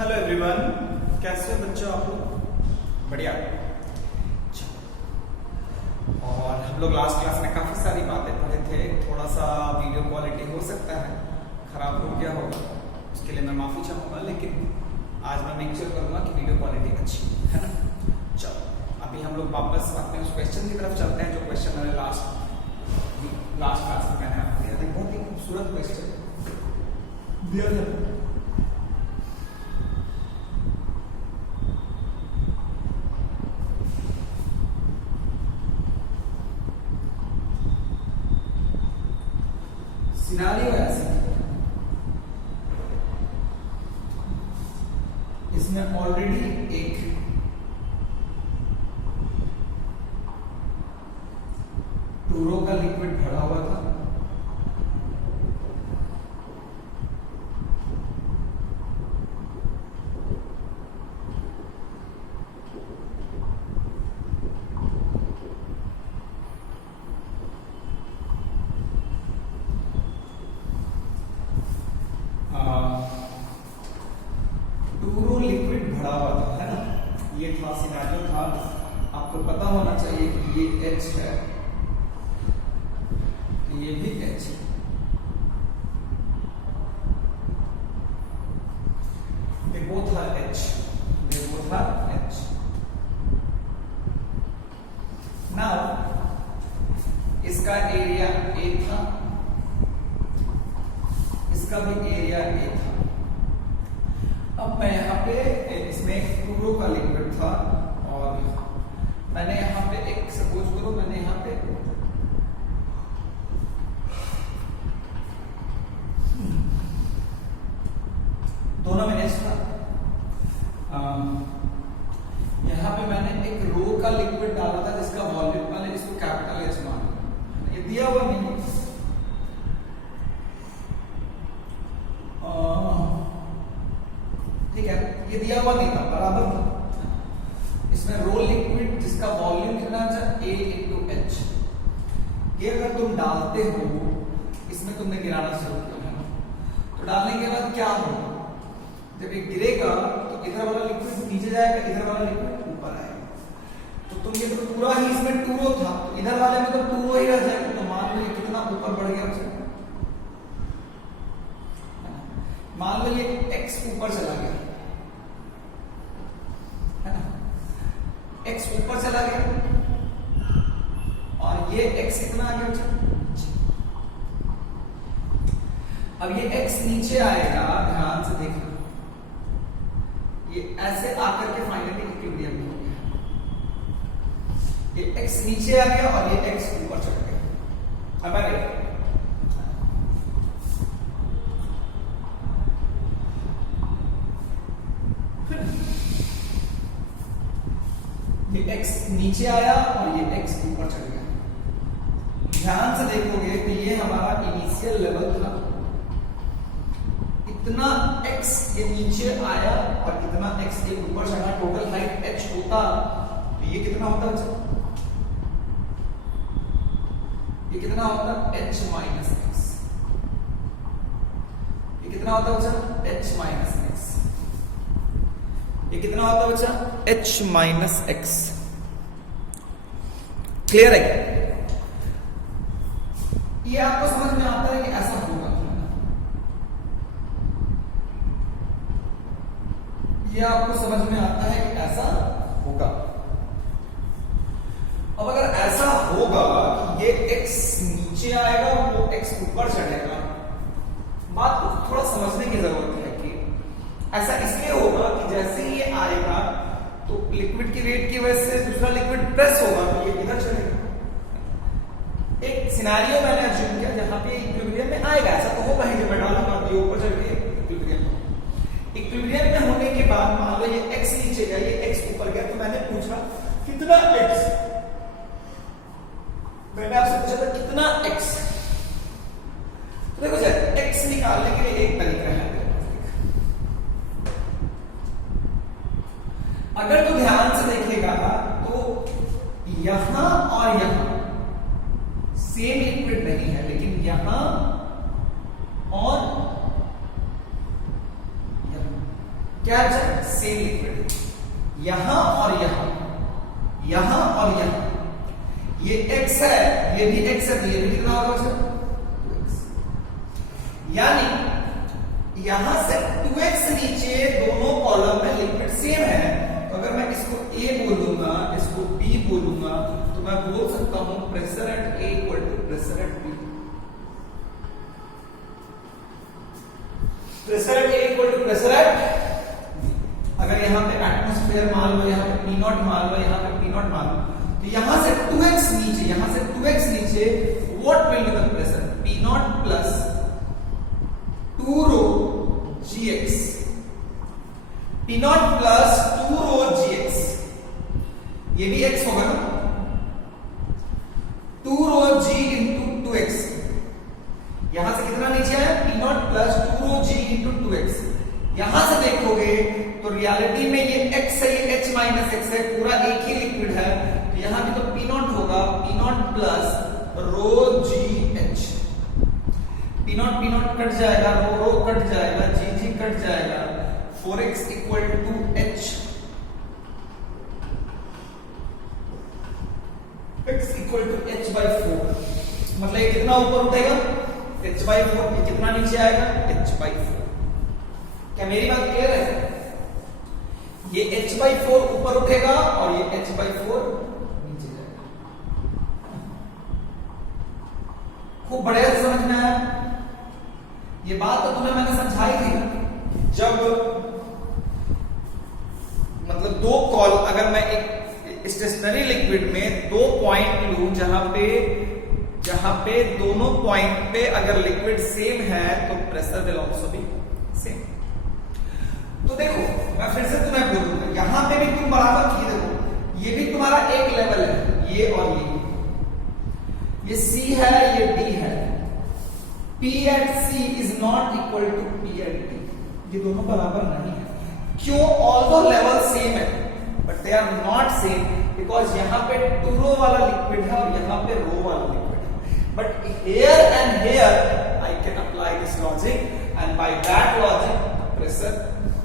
Hello everyone, कैसे हो बच्चों आप लोग? बढ़िया। और हम लोग लास्ट क्लास में काफी सारी बातें पढ़े थे। थोड़ा सा वीडियो क्वालिटी हो सकता है खराब हो गया होगा, उसके लिए मैं माफी चाहूंगा, लेकिन आज मैं मेक श्योर करूंगा कि वीडियो क्वालिटी अच्छी है ना। चलो अभी हम लोग वापस अपने उस क्वेश्चन की तरफ चलते हैं जो क्वेश्चन मैंने लास्ट क्लास में मैंने आपको दिया था। बहुत ही खूबसूरत क्वेश्चन दिया था। सिनारियो ऐसे इसमें ऑलरेडी एक टूरो का लिक्विड भरा हुआ था। टूरो लिक्विड भरा हुआ था, है ना। ये था सिनारियो था। आपको पता होना चाहिए कि ये H है, ये भी H है। They both are H. They both are H. Now इसका एरिया A था, इसका भी एरिया A था। अब मैं यहाँ पे इसमें एक टूरो का लिक्विड था और मैंने यहाँ पे एक सपोज करो मैंने यहाँ पे दोनों में H था। यहाँ पे मैंने एक रो का लिक्विड डाला था जिसका वॉल्यूम मैंने इसको कैपिटल H माना। ये दिया हुआ नहीं है, ठीक है, ये दिया हुआ नहीं था, बराबर था। इसमें रो लिक्विड जिसका वॉल्यूम कितना था A into H। ये अगर तुम डालते हो, इसमें तुमने गिराना शुरू किया है ना, तो डालने के बाद क्या होगा, जब ये गिरेगा तो इधर वाला लिक्विड नीचे जाएगा, इधर वाला लिक्विड ऊपर आएगा। तो तुम ये तो पूरा ही इसमें टूरो था, तो इधर वाले में तो टूरो ही रह जाएगा। तो मान लो ये कितना ऊपर बढ़ गया उसे, मान लो ये x ऊपर चला गया, है ना, x ऊपर चला गया और ये x कितना आ गया। अब ये x नीचे आएगा, ध्यान से देखना, ये ऐसे आकर के फाइनली इक्विलिब्रियम में हो गया। ये x नीचे आ गया और ये x ऊपर चढ़ गया। अब आगे ये x नीचे आया और ये x ऊपर चढ़ गया। ध्यान से देखोगे तो ये हमारा इनिशियल लेवल था, इतना x ये नीचे आया और इतना x ये ऊपर चढ़ा, टोटल हाइट h होता तो ये कितना होता, ये कितना होता h माइनस x। ये कितना होता बच्चा h माइनस x। ये कितना होता है बच्चा h माइनस x। क्लियर है क्या? ये आपको समझ में आता है कि ऐसा होगा, ये आपको समझ में आता है कि ऐसा होगा। अब अगर ऐसा होगा कि ये x नीचे आएगा वो x ऊपर चढ़ेगा, बात को थोड़ा समझने की जरूरत है कि ऐसा इसलिए होगा कि जैसे ही ये आएगा तो लिक्विड की वेट की वजह से दूसरा लिक्विड प्रेस होगा तो ये इधर चलेगा। एक सिनेरियो मैंने अज्यूम किया जहां पे इक्विलिब्रियम में आएगा, ऐसा तो होगा ही, जब मैं डालूंगा तो ये ऊपर चल के इक्विलिब्रियम में होने के बाद मान लो ये x नीचे गया, ये x ऊपर गया, तो मैंने पूछा कितना x, मैंने आपसे पूछा था कितना x। तो देखो सर x निकालने के लिए एक तरीका है, अगर तो ध्यान से देखेगा तो यहां और यहां सेम लिक्विड नहीं है, लेकिन यहां और क्या है, सेम लिक्विड, यहां और यहां, यहां और यहां, ये x है, ये भी x है, तो ये भी कितना होगा बच्चा, 2x। यानी यहां से 2x नीचे दोनों कॉलम में लिक्विड सेम है, तो अगर मैं इसको A बोलूंगा, इसको B बोलूंगा, तो मैं बोल सकता हूं pressure at A equal to pressure at B। Pressure at A equal to pressure at, अगर यहाँ पे एटमॉस्फेयर मान लो, यहाँ पे P0 मान लो, यहाँ पे P0 मान लो, तो यहां से 2x नीचे, यहां से 2x नीचे, what will be the pressure, P0 plus 2 rho gx, P0 plus 2 rho gx, ये भी x होगा ना, 2 रो g इंटू 2x, यहां से कितना नीचे आया, P0 प्लस 2 रो g इंटू 2x। यहां से देखोगे तो रियलिटी में ये x है, ये h माइनस x है, पूरा एक ही लिक्विड है, तो यहां भी तो P0 होगा, P0 plus rho g h, P0 P0 cut जाएगा, रो कट जाएगा, g कट जाएगा, 4x equal to h, x equal to h by 4, मतलब ये कितना ऊपर उठेगा, h बाई 4, ये कितना नीचे आएगा, h बाई 4। क्या मेरी बात क्लियर है, ये h बाई 4 ऊपर उठेगा और ये h बाई 4 नीचे जाएगा। खूब बढ़िया से समझ में आया, ये बात तो तुम्हें मैंने समझाई थी ना, जब मतलब दो कॉल, अगर मैं एक स्टेशनरी लिक्विड में दो पॉइंट लूं, जहां पे दोनों पॉइंट पे अगर लिक्विड सेम है तो pressure will also be same. तो देखो मैं फिर से तुम्हें बोलूंगा, यहां पे भी तुम बराबर की देखो, ये भी तुम्हारा एक लेवल है, ये और ये C है, ये D है, P at C is not equal to P at D, ये दोनों बराबर नहीं है। क्यों? ऑल्दो लेवल सेम है but they are not same, because यहाँ पे 2 रो वाला लिक्विड है और यहाँ पे रो वाला लिक्विड है, but here and here I can apply this logic and by that logic pressure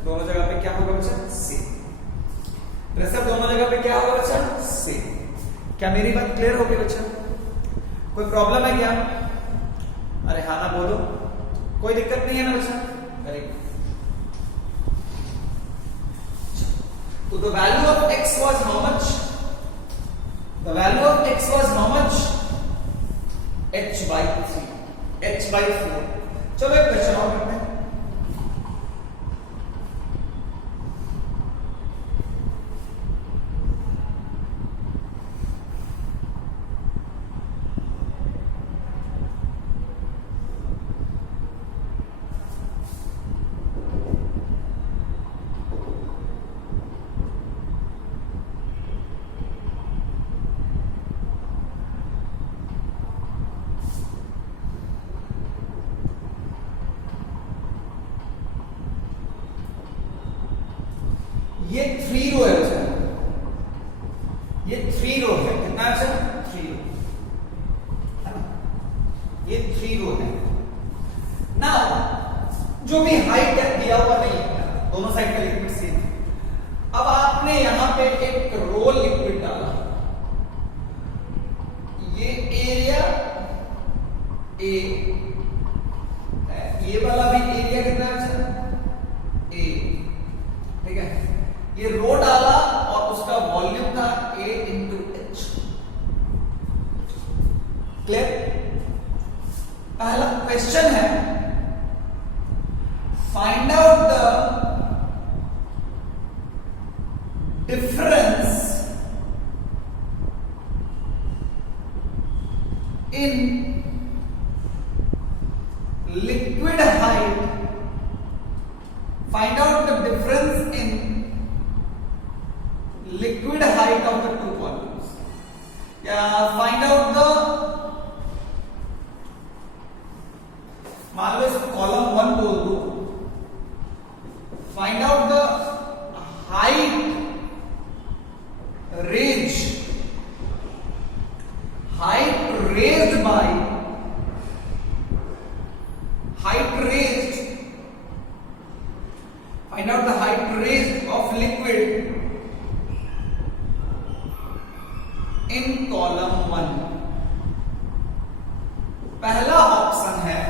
दोनों जगह पे क्या होगा बच्चा, सेम। प्रेशर दोनों जगह पे क्या होगा बच्चा, सेम। क्या मेरी बात क्लियर हो गई बच्चा? कोई प्रॉब्लम है क्या? अरे हाँ ना बोलो, कोई दिक्कत नहीं है ना बच्चा? Very good. So the value of x was how much? The value of x was how much? h by 3, h by 4। चलो एक क्वेश्चन और करते हैं। ये 3 रो है बच्चा, ये 3 रो है, कितना अच्छा 3 रो, ये 3 रो है ना। जो भी हाइट है दिया हुआ नहीं है, दोनों साइड का लिक्विड सेम है। अब आपने यहां पे एक रोल लिक्विड डाला, ये एरिया ए है, ये वाला भी एरिया कितना अच्छा ए, ठीक है। ये रो डाला और उसका वॉल्यूम था A इंटू H। क्लियर? पहला क्वेश्चन है, find out the difference in liquid height, find out the difference in liquid height of the two columns, या find out the, मान लो इसको कॉलम 1 बोल दो, find out the height raised by find out the height raise of liquid in column 1। पहला option है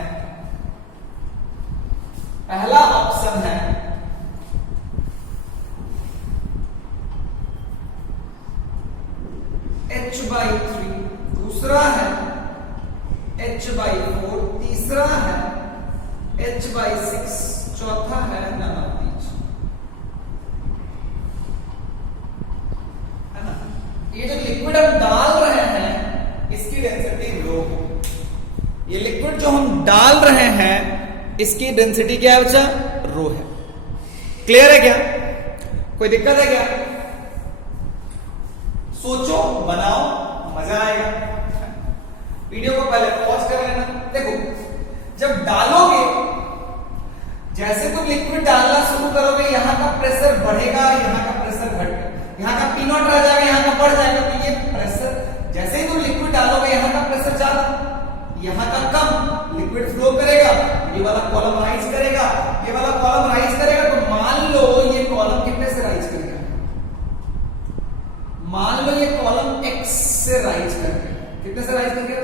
h/3, दूसरा है h/4, तीसरा है h/6, चौथा है none of these, है ना। ये जो लिक्विड हम डाल रहे हैं इसकी डेंसिटी रो है। ये लिक्विड जो हम डाल रहे हैं इसकी डेंसिटी क्या है बच्चा? रो है। क्लियर है क्या? कोई दिक्कत है क्या? सोचो, बनाओ, मजा आएगा। वीडियो को पहले पॉज कर लेना। देखो, जब डालोगे, जैसे तुम लिक्विड डालना शुरू करोगे, यहां का प्रेशर बढ़ेगा, यहां का प्रेशर घटेगा, यहां का P0 रह जाएगा, यहां का बढ़ जाएगा। तो ये प्रेशर, जैसे ही तुम लिक्विड डालोगे, यहां का प्रेशर ज्यादा, यहां का कम, लिक्विड फ्लो करेगा, ये वाला कॉलम राइज करेगा, ये वाला कॉलम राइज करेगा। तो मान लो ये कॉलम कितने से राइज करेगा? मान लो ये कॉलम x से राइज करेगा। कितने से राइज करेगा?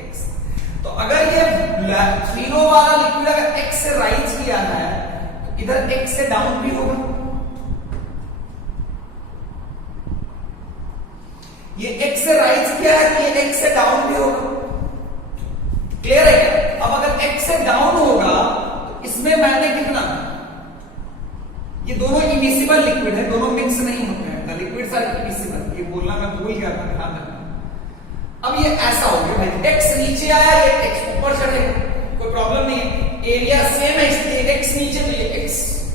x। तो अगर ये 3 रो वाला लिक्विड अगर x से राइज किया है तो इधर x से डाउन भी होगा। ये x से राइज किया है तो ये x से डाउन भी होगा। क्लियर है? अब अगर x से डाउन होगा तो इसमें मैंने कितना, ये दोनों इमिसिबल लिक्विड है, दोनों मिक्स नहीं होते हैं। द लिक्विड्स आर इमिसिबल, ये बोलना मैं भूल गया था, ध्यान रखना। अब ये ऐसा हो गया भाई, x नीचे आया, ये x ऊपर चढ़ेगा, कोई प्रॉब्लम नहीं है। एरिया सेम है इसलिए x नीचे तो ये x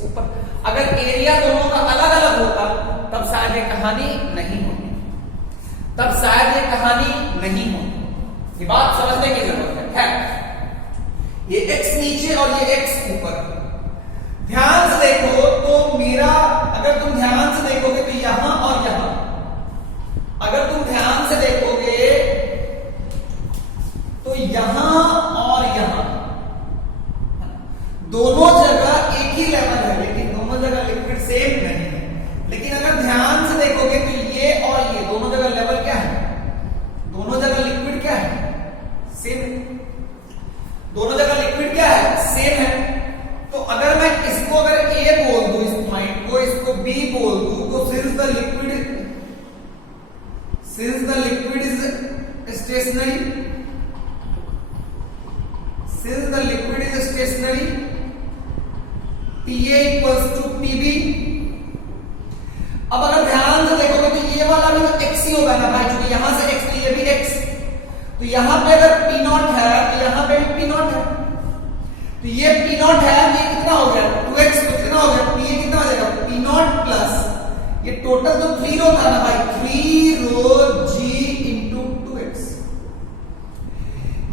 ऊपर। अगर एरिया दोनों का अलग अलग होता तब शायद ये कहानी नहीं होती, तब शायद ये कहानी नहीं होती। ये बात समझने की जरूरत है। ये x नीचे और ये x ऊपर। ध्यान से देखो तो मेरा, अगर तुम ध्यान से देखोगे तो यहां और यहां, अगर तुम ध्यान से देखोगे तो यहां और यहां दोनों जगह एक ही लेवल है, लेकिन दोनों जगह लिक्विड सेम नहीं है। लेकिन अगर ध्यान से देखोगे तो ये और ये दोनों जगह लेवल क्या है? दोनों जगह लिक्विड क्या है? सेम। दोनों जगह लिक्विड क्या है? सेम है। तो अगर मैं इसको अगर A बोल दूं, इस पॉइंट को, इसको B बोल दूं, तो since the liquid is stationary, since the liquid is stationary, PA equals to PB। अब अगर ध्यान से देखोगे तो ये वाला भी तो x ही होगा ना भाई, क्योंकि यहां से x, ये भी x। तो यहां पे अगर P0 है तो यहां पे भी P0 है। तो ये P0 है, ये कितना हो गया? 2x। तो कितना हो गया? ये कितना हो जाएगा? P0 प्लस ये टोटल तो 3 रो था ना भाई, 3 रो g इंटू 2x।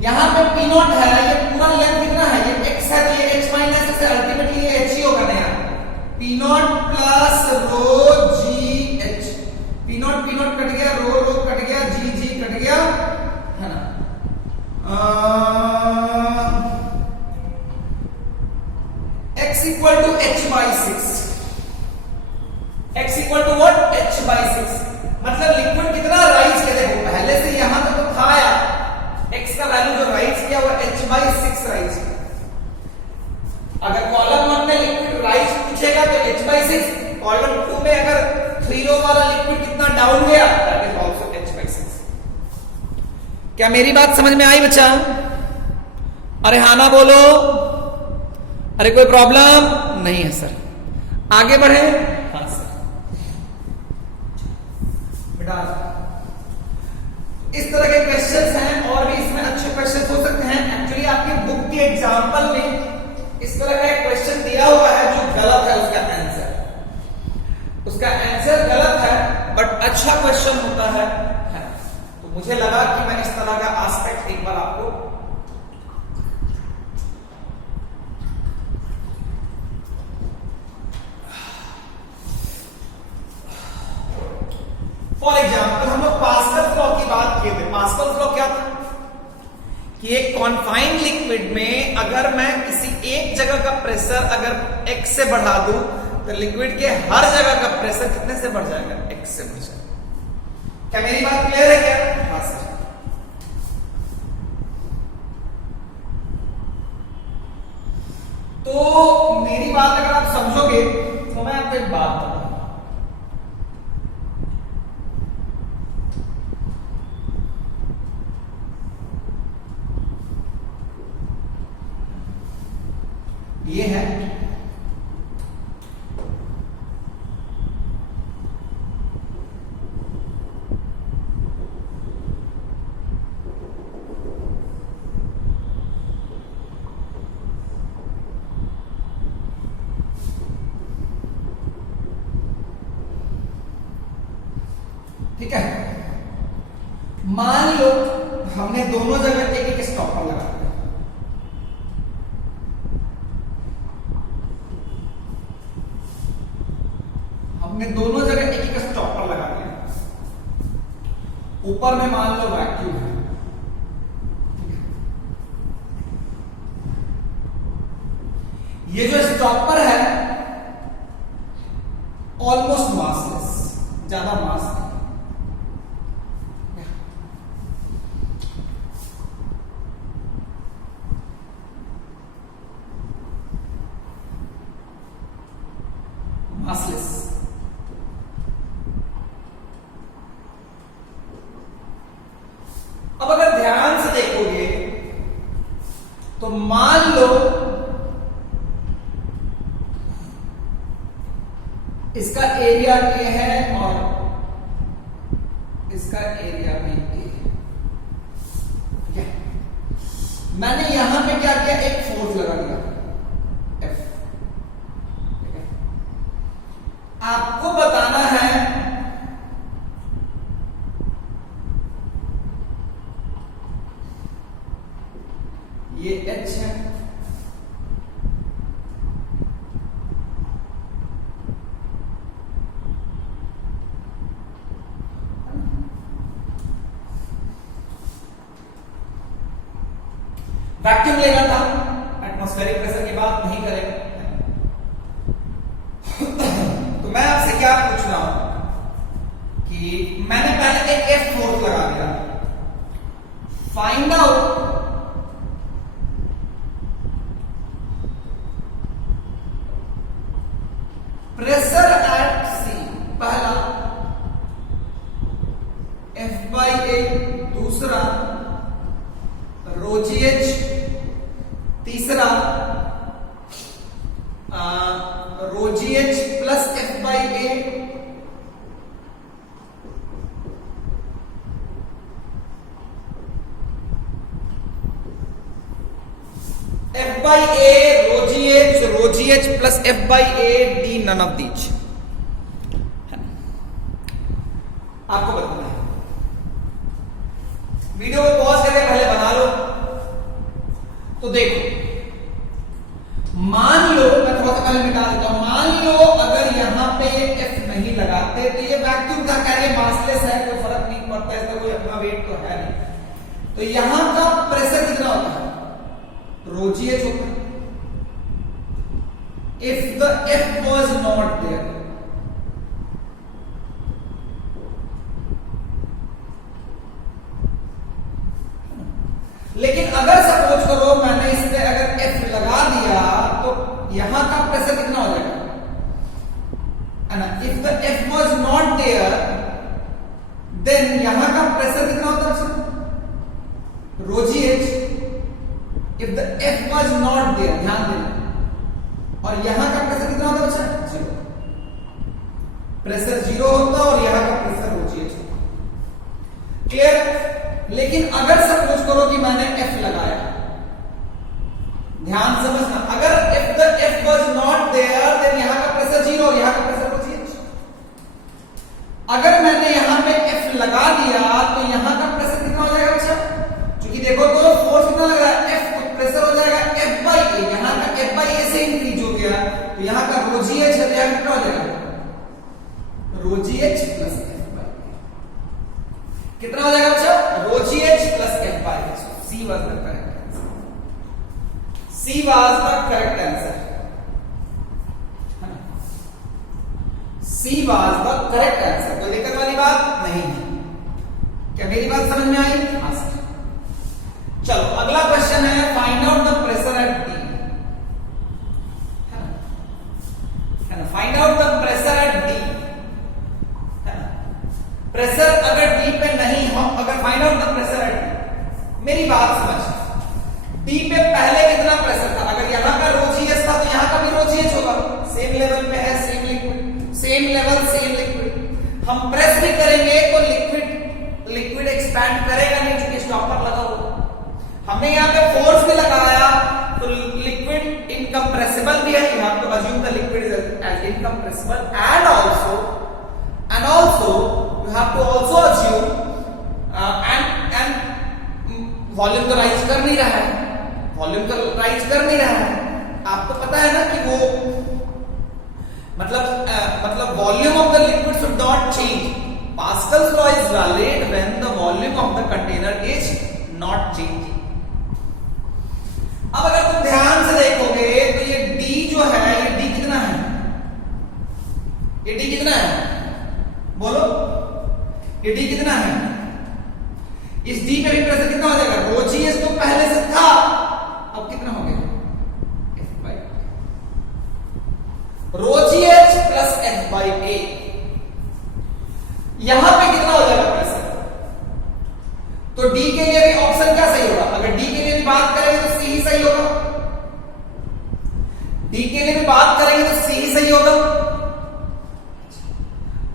यहां पे P0 है, ये पूरा लेंथ कितना है? ये x है, तो ये h माइनस x है, अल्टीमेटली ये h ही होगा ना यार। P0 plus rho g h, P0 cut गया, रो कट गया, g कट गया, है ना। x equal to h/6। x equal to what? h/6। मतलब लिक्विड कितना राइज किया? देखो पहले से यहां तक तो था यार, x का वैल्यू जो राइज किया हुआ h/6 राइज। अगर कॉलम 1 में लिक्विड राइज पूछेगा तो h/6, कॉलम 2 में अगर 3 रो वाला लिक्विड कितना डाउन गया, दैट इज आल्सो h/6। क्या मेरी बात समझ में आई बच्चा? अरे हाँ ना बोलो। अरे कोई प्रॉब्लम नहीं है सर, आगे बढ़े। हाँ सर, बेटा इस तरह के क्वेश्चंस हैं और भी इसमें अच्छे क्वेश्चंस हो सकते हैं। एक्चुअली आपकी बुक के एग्जांपल में इस तरह का एक क्वेश्चन दिया हुआ है जो गलत है, उसका आंसर गलत है, बट अच्छा क्वेश्चन होता है। तो मुझे लगा कि मैं इस तरह का एस्पेक्ट एक बार आपको फॉर एग्जाम्पल, हम लोग पास्कल्स लॉ की बात किए थे। पास्कल्स लॉ क्या था कि एक कॉन्फाइंड लिक्विड में अगर मैं किसी एक जगह का प्रेशर अगर x से बढ़ा दूं तो लिक्विड के हर जगह का प्रेशर कितने से बढ़ जाएगा? x से बढ़ जाएगा। क्या मेरी बात क्लियर है क्या? हाँ सर। तो मेरी बात अगर आप समझोगे तो मैं आपको एक बात बताऊं। ये है ठीक है। मान लो हमने दोनों जगह एक एक स्टॉपर लगा दिया। हमने दोनों जगह एक एक स्टॉपर लगा दिया। ऊपर में मान लो वैक्यूम है, ये जो स्टॉपर है ऑलमोस्ट मासलेस, ज्यादा मास नहीं। मासलेस। अब अगर ध्यान से देखोगे तो मान लो इसका एरिया ए है और इसका एरिया भी ए है। ठीक है, मैंने यहां पे क्या किया? एक फोर्स लगा दिया F। ठीक है, आपको बताना है ये H है, वैक्यूम लेना था, एटमॉस्फेरिक प्रेशर की बात नहीं करेंगे। तो मैं आपसे क्या पूछ रहा हूं कि मैंने पहले एक F फोर्स लगा दिया, find out pressure at C। पहला F/A, दूसरा ρgh, तीसरा ρgh plus F/A, F/A, ρgh plus F/A, D none of these. आपको बताना है, वीडियो को पॉज करके पहले बना लो। तो देखो, मान लो, मैं थोड़ा सा पहले मिटा देता हूं, मान लो अगर यहां पे F नहीं लगाते तो ये वैक्यूम था, क्या ये मासलेस है, कोई फर्क नहीं पड़ता, इसका कोई अपना वेट तो है नहीं। तो यहां का प्रेशर कितना होता है? ρgh होता है। If the F was not there, लेकिन अगर सपोज करो मैंने इस पे अगर F लगा दिया तो यहां का प्रेशर कितना हो जाएगा? है ना? If the F was not there, then यहां का प्रेशर कितना होता है? ρgh। If the F was not there, ध्यान देना, और यहां का प्रेशर कितना होता है बच्चा? जीरो। प्रेशर जीरो होता और यहां का प्रेशर ρgh होता। क्लियर? लेकिन अगर सपोज करो कि मैंने F लगाया, ध्यान समझना, अगर if the F was not there, then यहां का प्रेशर जीरो और यहां का प्रेशर ρgh। अगर मैंने यहां पे F लगा दिया तो यहां का प्रेशर कितना हो जाएगा बच्चा? क्योंकि देखो तो फोर्स कितना लग रहा है F, तो प्रेशर हो जाएगा F/A। यहां का F/A से इंक्रीज हो गया तो यहां का ρgh है, तो यहां कितना हो जाएगा? ρgh plus F/A। कितना हो जाएगा बच्चा? ρgh plus F/A। C was the correct answer। C was the correct answer। She was the correct answer. कोई दिक्कत वाली बात नहीं है। क्या मेरी बात समझ में आई? हाँ सर। चलो अगला क्वेश्चन है, find out the pressure at D. है ना, find out the pressure at D. है ना, प्रेशर अगर डी पे नहीं हो, अगर find out the pressure at D, मेरी बात समझ, डी पे पहले कितना प्रेशर था? अगर यहां का रो जीएस था तो यहां का भी रो जीएस होगा, सेम लेवल पे है, same liquid, same level same liquid. हम प्रेस भी करेंगे तो लिक्विड एक्सपैंड करेगा नहीं, क्योंकि स्टॉपर लगा हुआ। हमने यहाँ पे फोर्स भी लगाया तो लिक्विड इनकम्प्रेसिबल भी है। यहां पे assume the liquid is as incompressible and also you have to also assume and volume तो राइज कर नहीं रहा है, वॉल्यूम तो राइज कर नहीं रहा है। आपको पता है ना कि वो मतलब volume of the liquid should not change. Pascal's law is valid when the volume of the container is not changing. अब अगर तुम ध्यान से देखोगे तो ये डी जो है, ये डी कितना है? ये डी कितना है? बोलो, ये डी कितना है? इस डी पे भी प्रेशर कितना हो जाएगा? रो जीएस तो पहले से था, अब कितना हो गया? F by rho GH plus F by A. यहां पे कितना हो जाएगा प्रेशर? तो डी के लिए भी ऑप्शन क्या सही होगा? अगर डी के लिए भी बात करेंगे तो सी ही सही होगा। डी के लिए भी बात करेंगे तो सी ही सही होगा।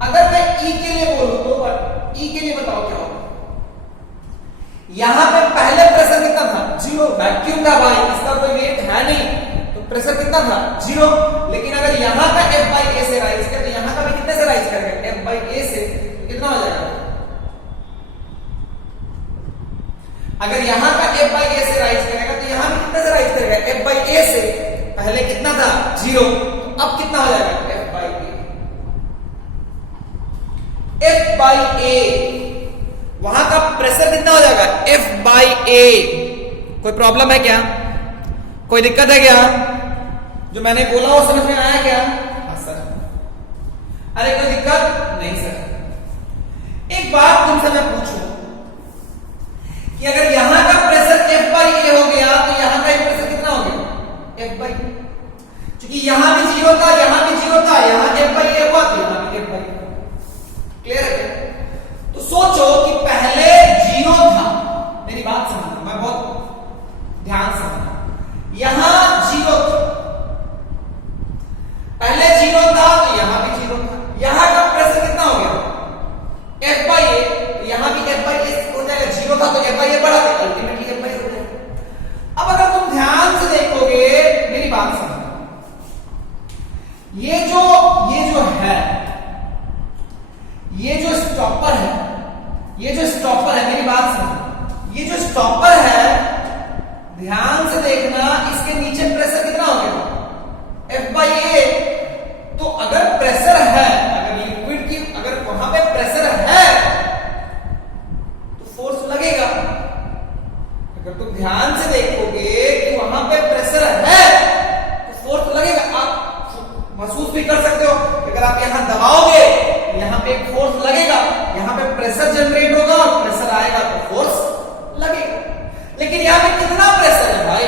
अगर मैं ई के लिए बोलूं तो ई के लिए बताओ क्या होगा? यहां पे पहले प्रेशर कितना था? 0। वैक्यूम था भाई, इसका कोई वेट है नहीं, तो प्रेशर कितना था? 0। लेकिन अगर यहां का एफ बाई ए से राइज कर, तो यहां का भी कितने से राइज करेगा? एफ बाई ए से, तो कितना हो जाएगा? अगर यहां का एफ बाई ए से राइज करेगा तो यहां भी कितने से राइज करेगा? एफ बाई ए से। पहले कितना था? 0, अब कितना हो जाएगा? F by A. F by A, वहां का प्रेशर कितना हो जाएगा? F by A. कोई प्रॉब्लम है क्या? कोई दिक्कत है क्या? जो मैंने बोला वो समझ में आया क्या? हाँ सर। अरे कोई दिक्कत नहीं सर। एक बात तुमसे मैं पूछूं कि अगर यहां का प्रेशर एफ बाई ए हो गया तो यहां का प्रेशर कितना हो गया? एफ बाई, क्योंकि यहां भी 0 था, यहां भी 0 था, यहां एफ बाई ए हुआ तो यहां भी एफ बाई। क्लियर है? तो सोचो कि पहले 0 था, मेरी बात समझो, मैं बहुत ध्यान से समझना। यहां 0 था, पहले 0 था तो यहां भी 0 था। यहां का प्रेशर कितना हो गया? एफ बाई ए, तो यहां भी एफ बाई ए हो जाएगा। 0 था तो एफ बाई ए बढ़ा तो अल्टीमेटली एफ बाई ए हो जाएगा। अब अगर तुम ध्यान से देखोगे, मेरी बात समझो, ये जो है, ये जो स्टॉपर है, ये जो स्टॉपर है, मेरी बात सुनो, ये जो स्टॉपर है, ध्यान से देखना, इसके नीचे प्रेशर कितना हो गया? एफ बाई ए। तो अगर प्रेशर है, अगर लिक्विड की अगर वहां पे प्रेशर है तो फोर्स लगेगा। अगर तुम ध्यान से देखोगे कि वहां पे प्रेशर है तो फोर्स लगेगा। आप महसूस भी कर सकते हो, अगर आप यहां दबाओगे यहां पे एक फोर्स लगेगा, यहां पे प्रेशर जनरेट होगा और प्रेशर आएगा तो फोर्स लगेगा। लेकिन यहां पे कितना प्रेशर है भाई?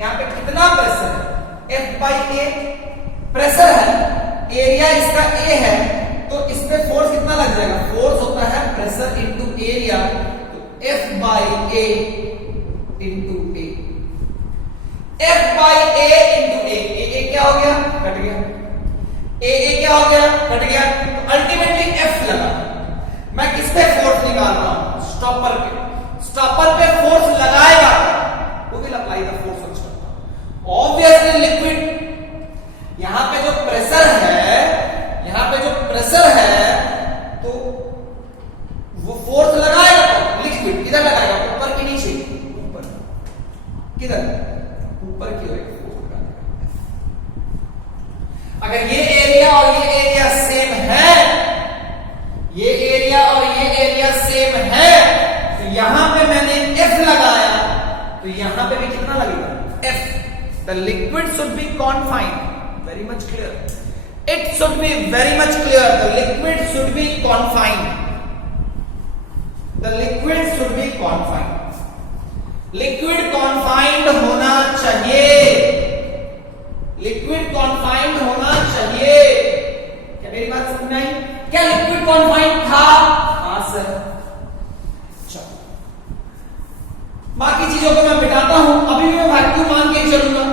यहां पे कितना प्रेशर है? एफ बाई ए प्रेशर है, एरिया इसका ए है, तो इस पे फोर्स कितना लग जाएगा? फोर्स होता है प्रेशर इनटू एरिया, तो F by A into A. F by A into A क्या हो गया? कट गया। ए क्या हो गया? कट गया। तो अल्टीमेटली एफ लगा। मैं किस पे फोर्स निकाल रहा हूं? स्टॉपर पे। स्टॉपर पे फोर्स लगाएगा, वो will apply the force on stopper. Obviously liquid, यहां पे जो प्रेशर है, यहां पे जो प्रेशर है, तो वो फोर्स लगाएगा। लिक्विड इधर लगाएगा, ऊपर की नीचे? ऊपर। किधर? ऊपर की ओर फोर्स लगाएगा। अगर ये एरिया और ये एरिया सेम है, ये एरिया और ये एरिया सेम है, तो यहां पे मैंने एफ लगाया, तो यहां पे भी कितना लगेगा? F. The liquid should be confined, very much clear. It should be very much clear. The liquid should be confined. The liquid should be confined. Liquid confined होना चाहिए. Liquid confined होना चाहिए. क्या मेरी बात समझ में आई? क्या liquid confined था? हाँ सर. चलो. बाकी चीजों को मैं बिठाता हूं. अभी भी मैं वैक्यूम मान के चलूंगा.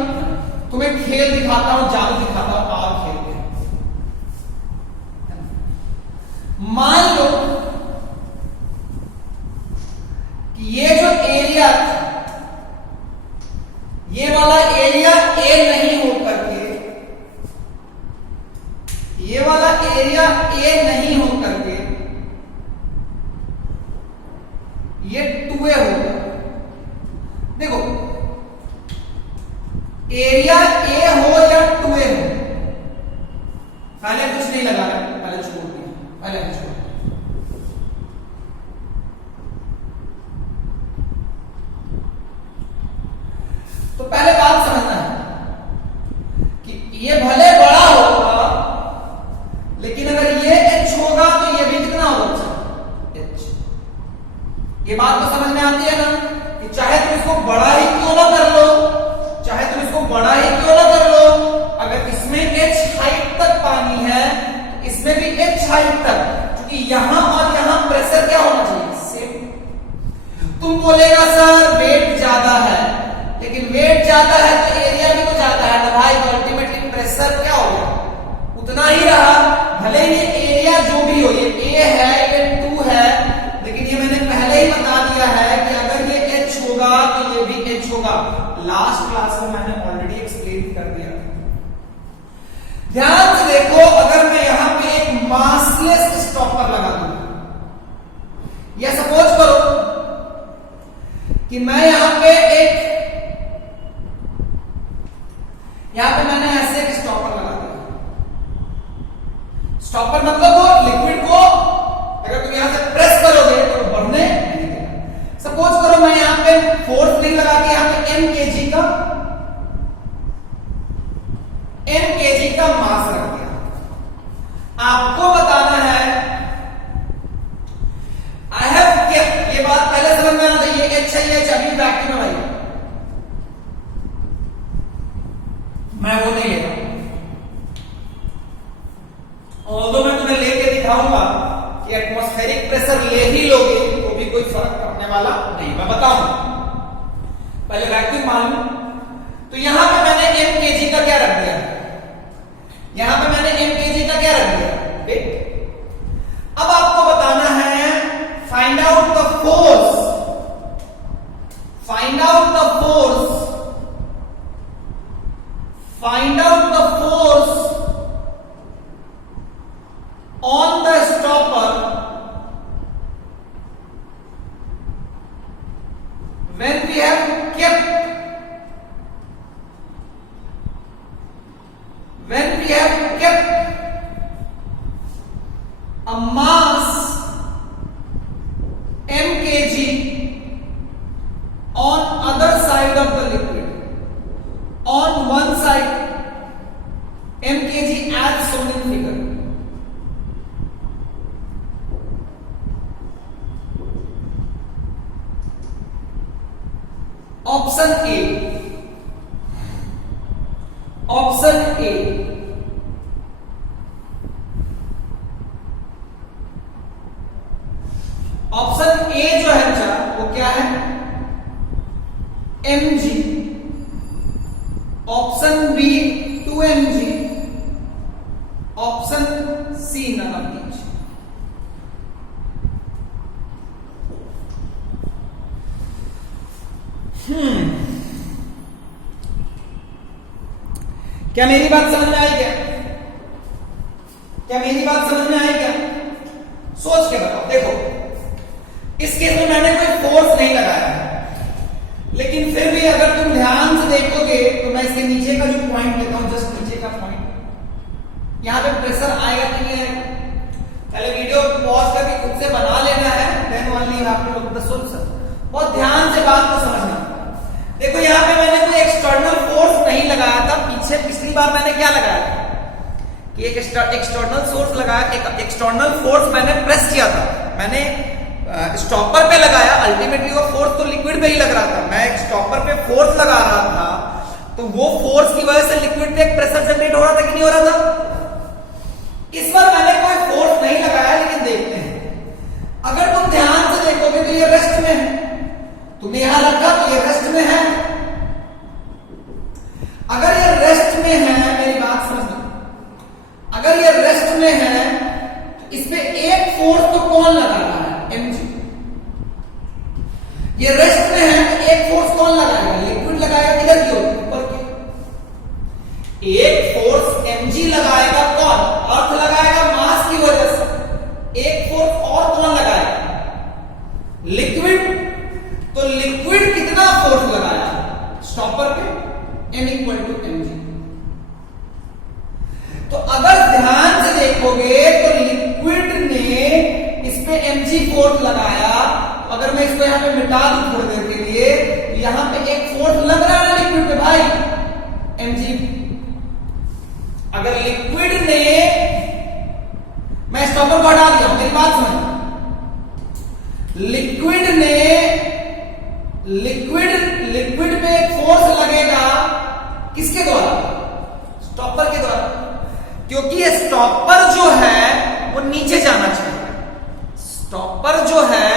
तुम्हें खेल दिखाता हूं, जादू दिखाता हूं. और खेल के मान लो कि ये जो एरिया था, ये वाला एरिया ए नहीं हो करके, ये वाला एरिया ए नहीं हो करके ये 2a होगा. देखो एरिया ए हो या 2a हो, पहले कुछ नहीं लगा रहा, पहले छोड़ दिया, पहले कुछ छोड़ दिया. तो पहले बात समझना है कि ये भले बड़ा होगा, लेकिन अगर ये h होगा तो ये भी कितना होगा? h. ये बात तो समझ में आती है ना कि चाहे तुम इसको बड़ा ही क्यों ना कर लो, चाहे तुम इसको बड़ा ही क्यों ना कर लो, अगर इसमें h हाइट तक पानी है तो इसमें भी h हाइट तक, क्योंकि यहां और यहां प्रेशर क्या होना चाहिए? सेम. तुम बोलेगा सर वेट ज्यादा है, लेकिन वेट ज्यादा है तो एरिया भी तो ज्यादा है ना भाई. तो अल्टीमेटली प्रेशर क्या हो गया? उतना ही रहा. भले ये एरिया जो भी हो, ये ए है, ये 2 है, लेकिन ये मैंने पहले ही बता दिया है कि अगर ये h होगा तो ये भी h होगा. लास्ट क्लास में मैंने ऑलरेडी एक्सप्लेन कर दिया. ध्यान से देखो, अगर मैं यहां पे एक मासलेस स्टॉपर लगा दूं, या सपोज करो कि मैं यहां पे मैंने ऐसे एक स्टॉपर लगा दिया. स्टॉपर मतलब वो लिक्विड को अगर तुम यहां से प्रेस करोगे तो बढ़ने नहीं देगा. सपोज करो मैं यहां पे फोर्स नहीं लगा के यहां पे m kg का मास रख दिया. आपको बताना है आई हैव केप्ट, ये बात पहले समझ में आना चाहिए. h है, ये अभी वैक्यूम है भाई, मैं वो नहीं लेता. ऑल्दो मैं तुम्हें लेके दिखाऊंगा कि एटमॉस्फेरिक प्रेशर ले ही लोगे तो भी कोई फर्क पड़ने वाला नहीं. मैं बताऊं, पहले वैक्यूम मालूम. तो यहां पे मैंने m kg का क्या रख दिया? यहां पे मैंने m kg का क्या रख दिया? वेट. अब आपको बताना है find out the force, find out the force, find out the force on the stopper when we have kept a mass m kg on other side of the liquid. On one side m kg as shown in figure. Option A. Option A. Option A जो है बच्चा वो क्या है? mg. Option B 2mg. Option C none of these. क्या मेरी बात समझ में आई क्या? क्या मेरी बात समझ में आई क्या? सोच के बताओ. देखो इस केस में मैंने कोई फोर्स नहीं लगाया है, लेकिन फिर भी अगर तुम ध्यान से देखोगे तो मैं इसके नीचे का जो पॉइंट लेता हूं, जस्ट नीचे का पॉइंट, यहां पे प्रेशर आएगा कि नहीं आएगा? पहले वीडियो पॉज करके खुद से बना लेना है, then only you have to look the solution. बहुत ध्यान से बात को समझना. देखो यहां पे मैंने कोई एक्सटर्नल फोर्स नहीं लगाया था. पिछली बार मैंने क्या लगाया था? कि एक एक्सटर्नल सोर्स लगाया, एक एक्सटर्नल फोर्स मैंने प्रेस किया था, मैंने स्टॉपर पे लगाया, अल्टीमेटली वो फोर्स तो लिक्विड पे ही लग रहा था, मैं एक स्टॉपर पे फोर्स लगा रहा था, तो वो फोर्स की वजह से लिक्विड पे एक प्रेशर जनरेट हो रहा था कि नहीं हो रहा था? इस बार मैंने कोई फोर्स नहीं लगाया, लेकिन देखते हैं, अगर तुम ध्यान से देखोगे तो ये रेस्ट में है, तुमने यहां रखा तो ये रेस्ट में है। अगर ये रेस्ट में है, मेरी बात समझ लो, अगर ये रेस्ट में है तो इसमें एक फोर्स तो कौन लगा रहा है? mg। ये रेस्ट में है तो एक फोर्स कौन लगाएगा? लिक्विड लगाएगा, किधर की ओर? ऊपर की। एक फोर्स mg लगाएगा कौन? अर्थ लगाएगा मास की वजह से। एक फोर्स और कौन लगाएगा? लिक्विड। तो लिक्विड कितना फोर्स लगाया स्टॉपर पे? m equal to mg। तो अगर ध्यान से देखोगे तो लिक्विड ने इस पे mg फोर्स लगाया, तो अगर मैं इसको यहां पे मिटा दूं थोड़ी देर के लिए, तो यहां पे एक फोर्स लग रहा है ना लिक्विड पे भाई, mg। अगर लिक्विड ने, मैं स्टॉपर को हटा दिया, मेरी बात समझ, लिक्विड ने, लिक्विड पे एक फोर्स लगेगा, किसके द्वारा? स्टॉपर के द्वारा, क्योंकि ये स्टॉपर जो है वो नीचे जाना चाहेगा, स्टॉपर जो है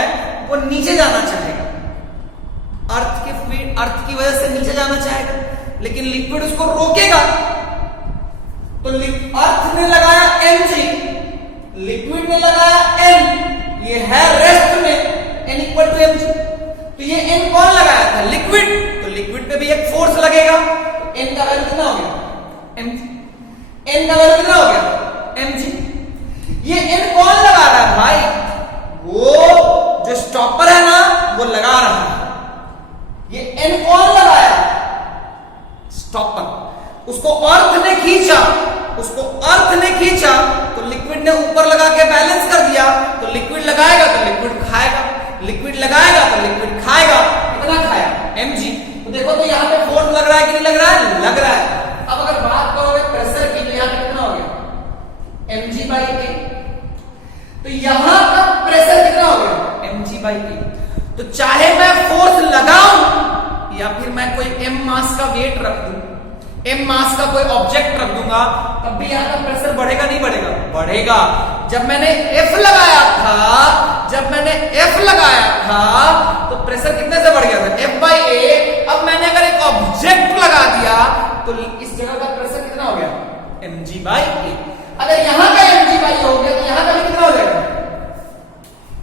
वो नीचे जाना चाहेगा, अर्थ की वजह से नीचे जाना चाहेगा, लेकिन लिक्विड उसको रोकेगा। तो अर्थ ने लगाया mg, लिक्विड ने लगाया n, ये है रेस्ट में, n इक्वल टू mg। तो ये n कौन लगाया था? लिक्विड। तो लिक्विड पे भी एक फोर्स लगेगा, तो n का वैल्यू कितना हो गया? mg। n का वैल्यू कितना हो गया? mg। ये n कौन लगा रहा है भाई? वो जो स्टॉपर है ना वो लगा रहा है। ये n कौन लगाया? स्टॉपर। उसको अर्थ ने खींचा, उसको अर्थ ने खींचा, तो लिक्विड ने ऊपर लगा के बैलेंस कर दिया। तो लिक्विड लगाएगा तो लिक्विड खाएगा, लिक्विड लगाएगा तो लिक्विड खाएगा। कितना खाया? mg। तो देखो तो यहां पे फोर्स लग रहा है कि नहीं लग रहा है? लग रहा है। अब अगर बात करोगे प्रेशर की, तो यहां पे कितना हो गया? mg by a। तो यहां का प्रेशर कितना हो गया? mg by a। तो चाहे मैं फोर्स लगाऊं या फिर मैं कोई m मास का वेट रख दूं, m मास का कोई ऑब्जेक्ट रख दूंगा, तब भी यहां का प्रेशर बढ़ेगा नहीं बढ़ेगा? बढ़ेगा। जब मैंने F लगाया था, तो प्रेशर कितने से बढ़ गया था? F by a। अब मैंने अगर एक ऑब्जेक्ट लगा दिया तो इस जगह का प्रेशर कितना हो गया? mg by a। अगर यहां का mg बाई a हो गया तो यहां का भी कितना हो जाएगा?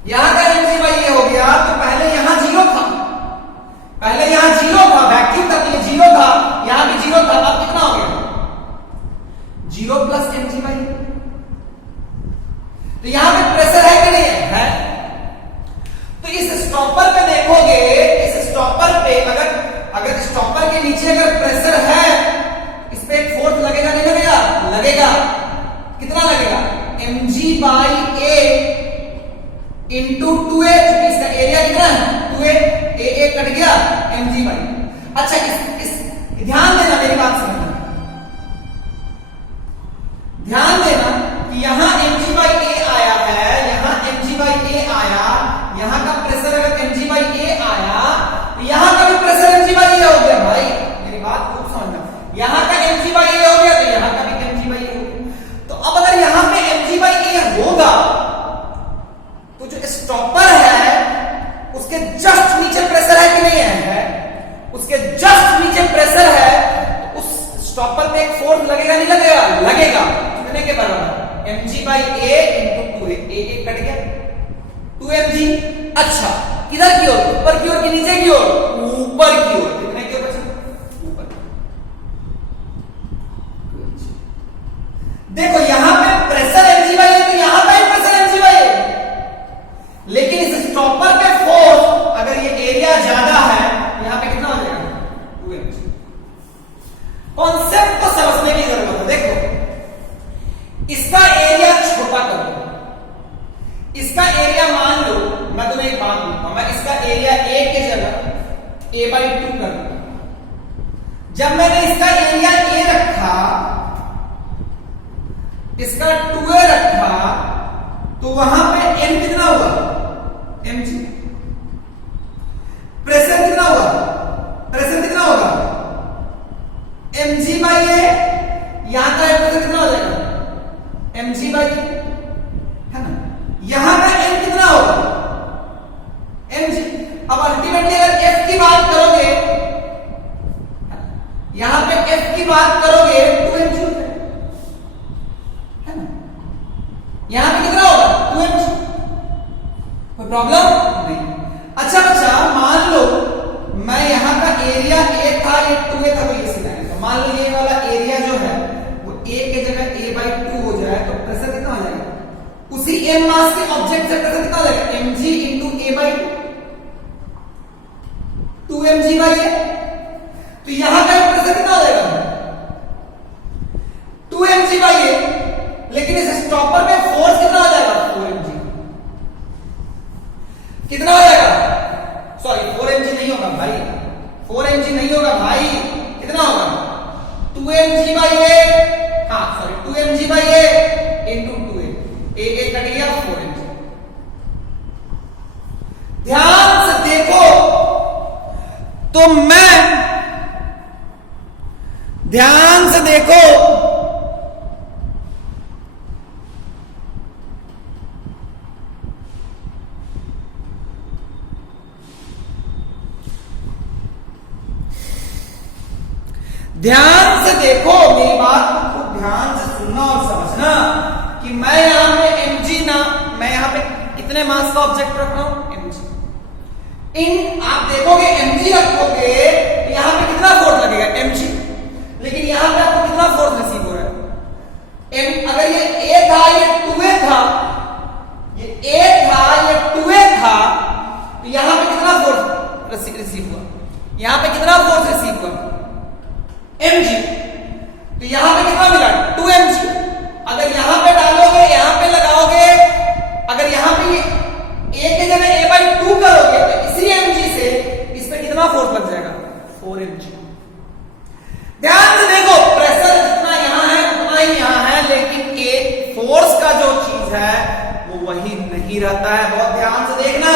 यहां का mg बाई a हो गया, तो पहले यहां जीरो था, वैक्यूम था, तो ये जीरो था, यहां भी जीरो था, अब कितना हो गया? Zero plus mg by a। तो यहां पे प्रेशर है कि नहीं है? तो इस स्टॉपर पे देखोगे, इस स्टॉपर पे अगर स्टॉपर के नीचे अगर प्रेशर है, इस पे एक फोर्स लगेगा नहीं लगेगा? लगेगा। कितना लगेगा? mg by a into 2a। इसका एरिया कितना है? 2a। a कट गया, mg बाई। अच्छा, इस ध्यान देना, मेरी बात समझना, ध्यान देना कि यहां mg बाई a आया है, यहां mg बाई a आया, यहां का प्रेशर अगर mg बाई a आया, तो यहां का भी प्रेशर mg बाई a हो गया भाई। मेरी बात खूब समझना, यहां का mg बाई a हो गया तो यहां का भी mg बाई a हो गया। तो अब अगर यहां पे mg बाई a होगा, तो जो स्टॉपर है उसके जस्ट नीचे प्रेशर है कि नहीं है? उसके जस्ट नीचे प्रेशर है, तो उस स्टॉपर पे एक फोर्स लगेगा नहीं लगेगा? लगेगा। कितने के बराबर? mg by a into 2a। a cut गया, 2mg। अच्छा, किधर की ओर? ऊपर की ओर कि नीचे की ओर? ऊपर की ओर। कितने की ओर बचा? ऊपर। देखो यहां पे प्रेशर mg बाई a, तो यहां पे प्रेशर mg बाई a, लेकिन इस स्टॉपर पे फोर्स, अगर ये एरिया ज्यादा है, यहां पे कितना हो जाएगा? 2mg। कॉन्सेप्ट को समझने की जरूरत है। देखो, इसका एरिया छोटा कर दो, इसका एरिया मान लो, मैं तुम्हें एक बात दूंगा, मैं इसका एरिया a की जगह a बाई 2 कर दूंगा। जब मैंने इसका एरिया a रखा, इसका 2a रखा तो वहां पे m कितना हुआ, mg। प्रेशर कितना हुआ, प्रेशर कितना होगा, mg बाई a। यहां का प्रेशर कितना हो जाएगा, mg बाई a, है ना। यहां का m कितना होगा, mg। अब अल्टीमेटली अगर f की बात करोगे, यहां पे f की बात करोगे 2mg होता है ना। यहां पे कितना होगा, 2mg। कोई प्रॉब्लम नहीं। अच्छा बच्चा, मान लो मैं यहां का एरिया a था, ये 2a था, तो ये सीधा है। तो मान लो ये वाला एरिया जो है वो a की जगह a/2 हो जाए तो प्रेशर कितना हो जाएगा, उसी m मास के ऑब्जेक्ट से प्रेशर कितना हो जाएगा, mg into a/2, 2mg by a। तो यहां का प्रेशर कितना हो जाएगा, 2mg बाई a। लेकिन इस स्टॉपर में फोर्स कितना हो जाएगा, 4mg। कितना हो जाएगा, सॉरी 4mg नहीं होगा भाई, 4mg नहीं होगा भाई, कितना होगा, 2mg बाई a। हाँ sorry 2mg by a into 2a, a cut गया, 4mg। ध्यान से देखो तो मैं, ध्यान से देखो ध्यान से देखो, मेरी बात को खूब ध्यान से सुनना और समझना कि मैं यहां पे mg ना, मैं यहां पे कितने मास का ऑब्जेक्ट रख रहा हूं, mg। इन आप देखोगे mg रखोगे तो यहां पे कितना फोर्स लगेगा, mg। लेकिन यहां पे आपको कितना फोर्स रिसीव हो रहा है, अगर ये a था, ये 2a था, ये a था, ये 2a था, तो यहां पे कितना फोर्स रिसीव हुआ, यहां पे कितना फोर्स रिसीव हुआ, mg। तो यहां पे कितना मिला, 2mg। अगर यहां पे डालोगे, यहां पे लगाओगे, अगर यहां पे a की जगह a/2 करोगे तो इसी mg से इस पे कितना फोर्स लग जाएगा, 4mg। ध्यान से देखो, प्रेशर जितना यहां है उतना ही यहां है, लेकिन ये फोर्स का जो चीज है वो वही नहीं रहता है। बहुत ध्यान से देखना,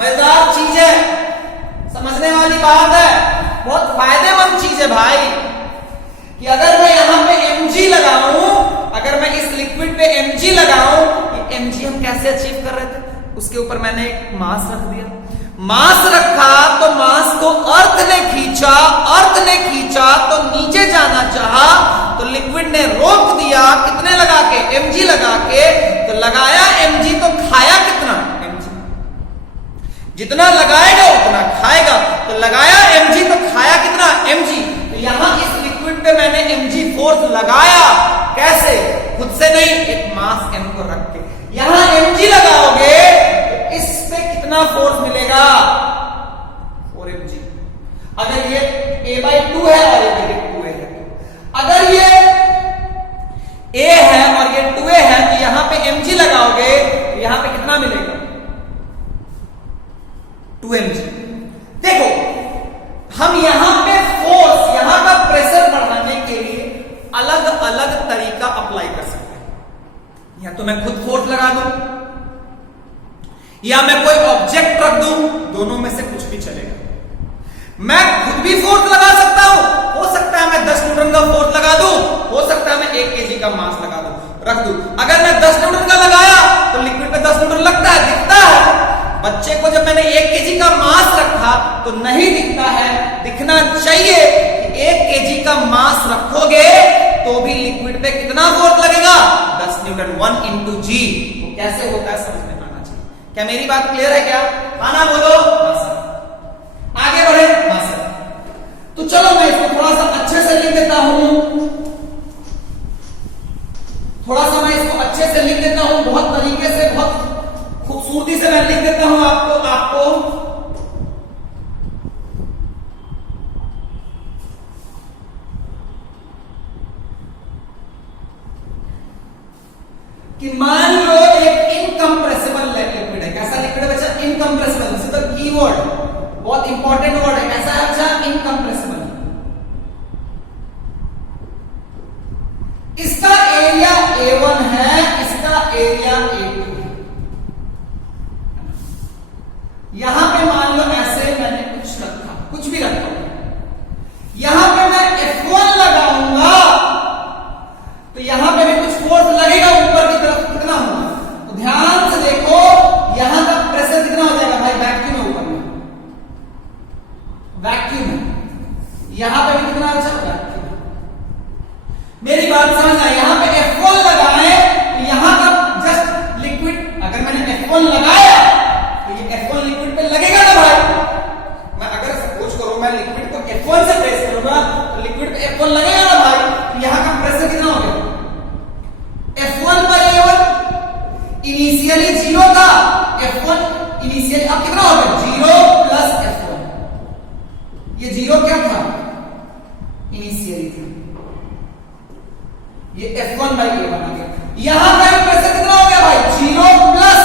मजेदार चीज है, समझने वाली बात है, बहुत फायदेमंद चीज है भाई। कि अगर मैं यहां पे mg लगाऊं, अगर मैं इस लिक्विड पे mg लगाऊं, ये mg हम कैसे अचीव कर रहे थे, उसके ऊपर मैंने एक मास रख दिया, मास रखा तो मास को अर्थ ने खींचा, अर्थ ने खींचा तो नीचे जाना चाहा तो लिक्विड ने रोक दिया, कितने लगा के, mg लगा के। तो लगाया mg तो खाया कितना, mg। जितना लगाएगा उतना खाएगा, तो लगाया mg तो खाया कितना, mg। तो यहां इस लिक्विड पे मैंने mg फोर्स लगाया, कैसे, खुद से नहीं, एक मास m को रख के। यहां mg लगाओगे तो इस पे कितना फोर्स मिलेगा, 4mg। अगर ये a/2 है और ये 2a है, अगर ये a है और ये 2a है, तो यहां पे mg लगाओगे तो यहां पे कितना मिलेगा, 2mg। देखो हम यहां पे फोर्स, यहां का प्रेशर बढ़ाने के लिए अलग अलग तरीका अप्लाई कर सकते हैं। या तो मैं खुद फोर्स लगा दूं, या मैं कोई ऑब्जेक्ट रख दूं, दोनों में से कुछ भी चलेगा। मैं खुद भी फोर्स लगा सकता हूं, हो सकता है मैं 10 न्यूटन का फोर्स लगा दूं, हो सकता है मैं 1 kg का मास लगा दूं, रख दूं। अगर मैं 10 न्यूटन का लगाया तो लिक्विड पे 10 न्यूटन लगता है, दिखता है। बच्चे को जब मैंने 1 kg का मास रखा तो नहीं दिखता है, दिखना चाहिए कि 1 kg का मास रखोगे तो भी लिक्विड पे कितना फोर्स लगेगा, 10 न्यूटन, 1 into g। वो कैसे होता है समझ में आना चाहिए। क्या मेरी बात क्लियर है क्या, आना बोलो, आगे बढ़े, हाँ सर। तो चलो मैं इसको थोड़ा सा अच्छे से लिख देता हूं, थोड़ा सा मैं इसको अच्छे से लिख देता हूं, बहुत तरीके से, बहुत खूबसूरती से मैं लिख देता हूं आपको कि मान लो एक इनकंप्रेसिबल लिक्विड है। कैसा लिक्विड है बच्चा, incompressible, this is the keyword, बहुत इंपॉर्टेंट वर्ड है। कैसा है बच्चा, इनकंप्रेसिबल। इसका एरिया एरिया A2 है। यहां पे मान लो ऐसे मैंने कुछ रखा, कुछ भी रखा, यहां पे मैं F1 लगाऊंगा तो यहां पे भी कुछ फोर्स लगेगा ऊपर की तरफ, कितना होगा? तो ध्यान से देखो यहां का प्रेशर कितना हो जाएगा भाई? वैक्यूम है ऊपर में, वैक्यूम है। यहां पे भी कितना अच्छा वैक्यूम। मेरी बात समझना, यहां पे F1 लगाए तो यहां का जस्ट लिक्विड, अगर मैंने F1 लगाया तो ये F1 लिक्विड पे लगेगा ना भाई? मैं अगर सपोज करो मैं लिक्विड को F1 से प्रेस करूंगा तो लिक्विड पे F1 लगेगा ना भाई? तो यहां का प्रेशर कितना हो गया? F1/A1 इनिशियली 0 था, F1 इनिशियली अब कितना हो गया? 0 प्लस F1। ये 0 क्या था? इनिशियली था, ये F1/A1 आ गया। यहां पे प्रेशर कितना हो गया भाई? 0 प्लस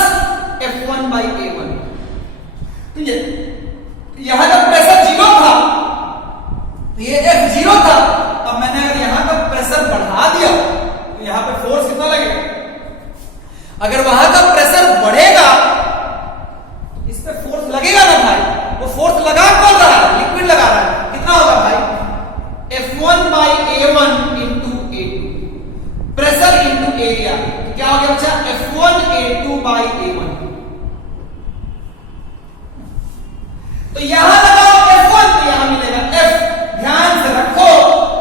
F1/A1। तो ये यहां का प्रेशर 0 था, तो ये F0 था। अब मैंने अगर यहां का प्रेशर बढ़ा दिया तो यहां पे फोर्स कितना लगेगा? अगर वहां का प्रेशर बढ़ेगा तो इस पे फोर्स लगेगा ना भाई? वो फोर्स लगा कौन रहा है? लिक्विड लगा रहा है। कितना होगा भाई? F1/A1 into A2, pressure into area. तो क्या हो गया बच्चा? F1A2/A1। तो यहां लगाओ F1 तो यहां मिलेगा F। ध्यान से रखो,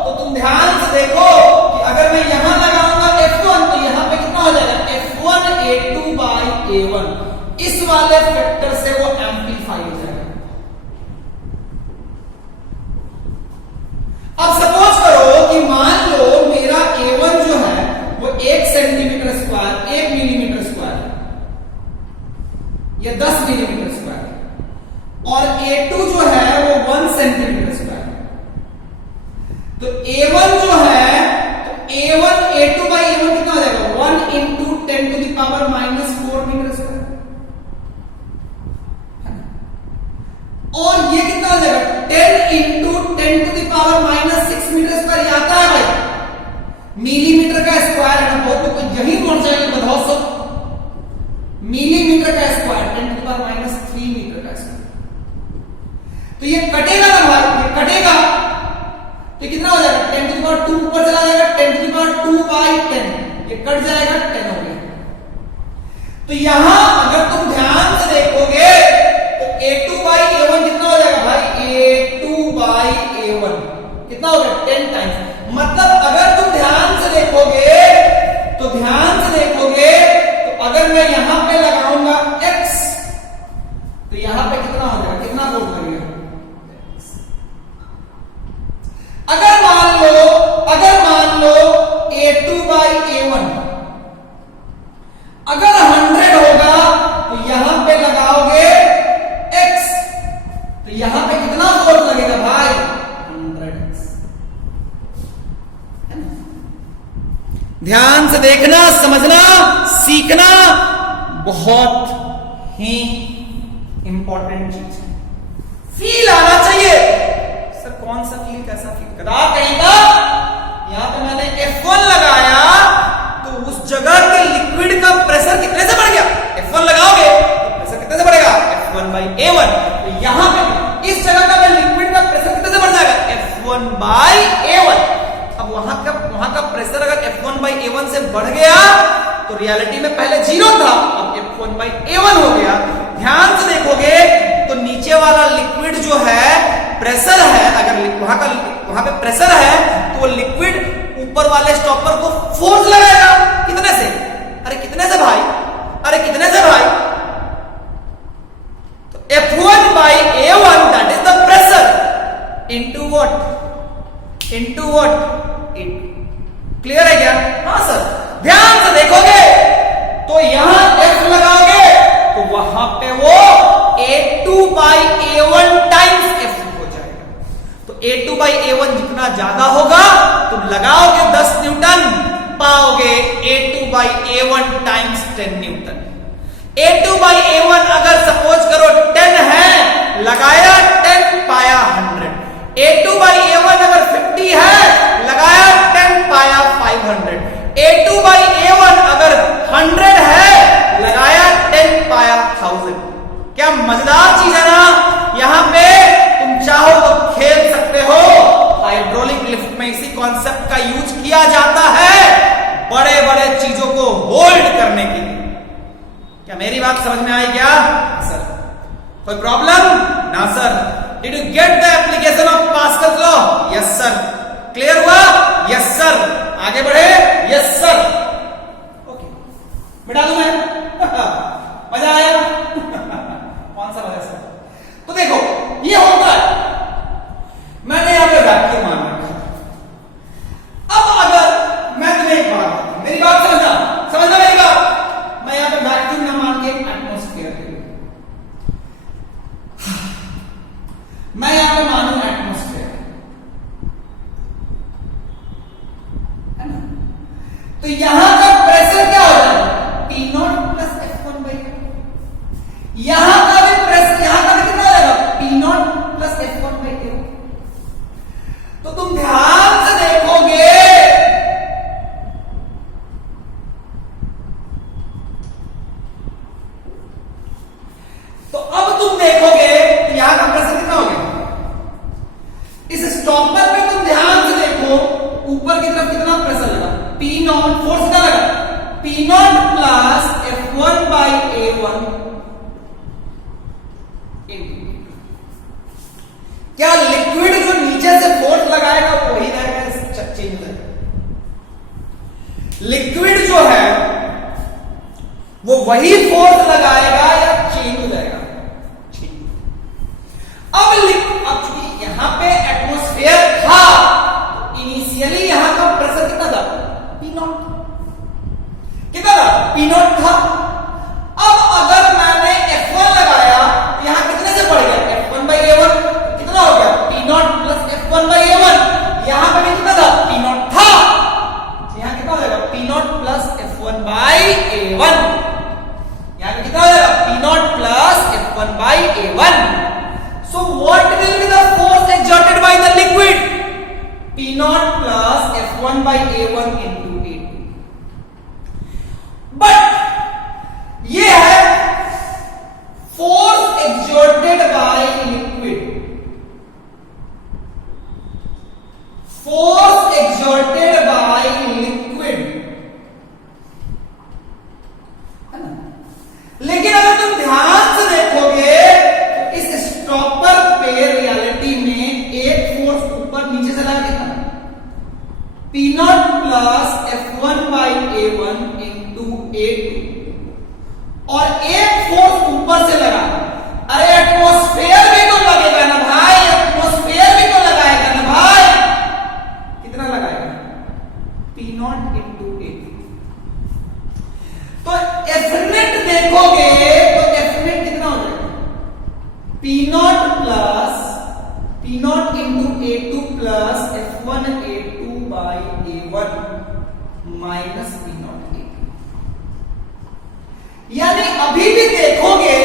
तो तुम ध्यान से देखो कि अगर मैं यहां लगाऊंगा F1 तो यहां पे कितना हो जाएगा? F1A2/A1। इस वाले फैक्टर से वो एम्पलीफाई हो जाएगा। अब सपोज करो कि मान लो मेरा A1 जो है वो 1 सेंटीमीटर स्क्वायर, 1 मिलीमीटर स्क्वायर या 10 मिलीमीटर स्क्वायर, और A2 जो है वो 1 सेंटीमीटर स्क्वायर। तो A1 जो है तो A1 A2/A1 कितना हो जाएगा? 1 इंटू 10⁻⁻⁴ मीटर स्क्वायर। और ये कितना हो जाएगा? 10 इंटू 10⁻⁻6 मीटर स्क्वायर। ये आता है भाई मिलीमीटर का स्क्वायर है ना, बहुत लोग तो यही पहुंच जाएंगे, बताओ सब। मिलीमीटर का स्क्वायर 10⁻³ मीटर का स्क्वायर। तो ये कटेगा ना भाई? ये कटेगा तो कितना हो जाएगा? 10⁻² ऊपर चला जाएगा, 10⁻²/10 ये कट जाएगा, 10 हो गया। तो यहां अगर तुम ध्यान से देखोगे तो A2/A1 कितना हो जाएगा भाई? A2/A1 कितना हो गया? 10 टाइम्स। मतलब अगर तुम ध्यान से देखोगे तो अगर मैं यहां पे लगाऊंगा X तो यहां पे कितना हो जाएगा? कितना फोर्स लगेगा? अगर मान लो A2/A1 अगर 100 होगा तो यहां पे लगाओगे X तो यहां पे कितना फोर्स लगेगा भाई? 100x। ध्यान से देखना, समझना, सीखना बहुत ही इंपॉर्टेंट चीज है। फील आना चाहिए। सर कौन सा फील, कैसा फील? कदा कहेगा यहां पे मैंने F1 लगाया तो उस जगह के लिक्विड का प्रेशर कितने से बढ़ गया? F1 लगाओगे तो प्रेशर कितने से बढ़ेगा? F1/A1। तो यहां पे इस जगह का लिक्विड का प्रेशर कितने से बढ़ जाएगा? F1/A1। अब वहां का प्रेशर अगर F1/A1 से बढ़ गया तो रियलिटी में पहले 0 था, अब F1/A1 हो गया। ध्यान से देखोगे तो नीचे वाला लिक्विड जो है प्रेशर है, अगर वहां पे प्रेशर है तो वो लिक्विड ऊपर वाले स्टॉपर को फोर्स लगाएगा। कितने से? अरे कितने से भाई? अरे कितने से भाई? तो F1/A1 that is the pressure into what? Into what? Clear है क्या? हाँ सर। ध्यान से देखोगे तो यहां F लगाओगे तो वहां पे वो A2/A1 टाइम्स F हो जाएगा। तो A2/A1 जितना ज्यादा होगा तुम लगाओगे 10 न्यूटन, पाओगे A2/A1 टाइम्स 10 न्यूटन। A2/A1 अगर सपोज करो 10 है, लगाया 10 पाया 100। A2/A1 अगर 50 है, लगाया 10 पाया 500। A2/A1 अगर 100 है कॉन्सेप्ट का यूज किया जाता है बड़े बड़े चीजों को होल्ड करने के लिए। क्या मेरी बात समझ में आई क्या सर? कोई प्रॉब्लम ना sir? Did you get the application of Pascal's law? Yes sir. Clear हुआ? Yes sir. आगे बढ़े? Yes sir. ओके, बिठा दूं मैं? मजा आया? कौन सा मजा सर? तो देखो ये होता है, मैंने यहां पे वैक्यूम मान रखा। अब अगर मैं तुम्हें एक बात, मेरी बात समझना मेरी बात, मैं यहां पे वैक्यूम ना मान के एटमॉस्फेयर, मैं यहां पे मानू एटमॉस्फेयर, है ना? तो यहां का प्रेशर क्या हो जाएगा? P0 plus F1/A। यहां का भी प्रेशर, यहां का भी कितना हो जाएगा? P0 plus F1/A। तो तुम ध्यान से देखोगे तो अब तुम देखोगे यहां का प्रेशर कितना हो गया? इस स्टॉपर पे तुम ध्यान से देखो, ऊपर की तरफ कितना प्रेशर लगा? P0, फोर्स कितना लगा? P0 plus F1/A1। क्या लिक्विड जो नीचे से फोर्स लगाएगा वही रहेगा, चेंज रहेगा? लिक्विड जो है वो वही फोर्स लगाएगा या चेंज हो जाएगा? अब चूंकि यहां पे एटमॉस्फेयर था, तो इनिशियली यहां का प्रेशर कितना था? P0। कितना था? P0 था। अब अगर मैंने F1 लगाया तो यहां कितने से बढ़ गया? F1/A1। कितना हो गया? P0 plus F1/A1। यहां पे भी कितना था? P0 था। यहां कितना हो जाएगा? P0 plus F1/A1। यहां पे कितना हो जाएगा? P0 plus F1/A1। So what will be the force exerted by the liquid? P0 plus F1/A1 into A2। But ये है force exerted by liquid। Force exerted by liquid, है ना? लेकिन अगर तुम ध्यान से देखोगे तो इस स्टॉपर पे रियलिटी में एक फोर्स ऊपर नीचे से लगा कितना? P0 plus F1/A1 into A2, और एक फोर्स ऊपर से लगा। अरे एटमॉस्फेयर भी तो लगेगा ना भाई, एटमॉस्फेयर भी तो लगाएगा ना भाई। कितना लगाएगा? P0 into A2। तो Fnet देखोगे तो Fnet कितना हो जाएगा? P0 plus P0 into A2 plus F1/A2/A1 minus P0 A2। यानी अभी भी देखोगे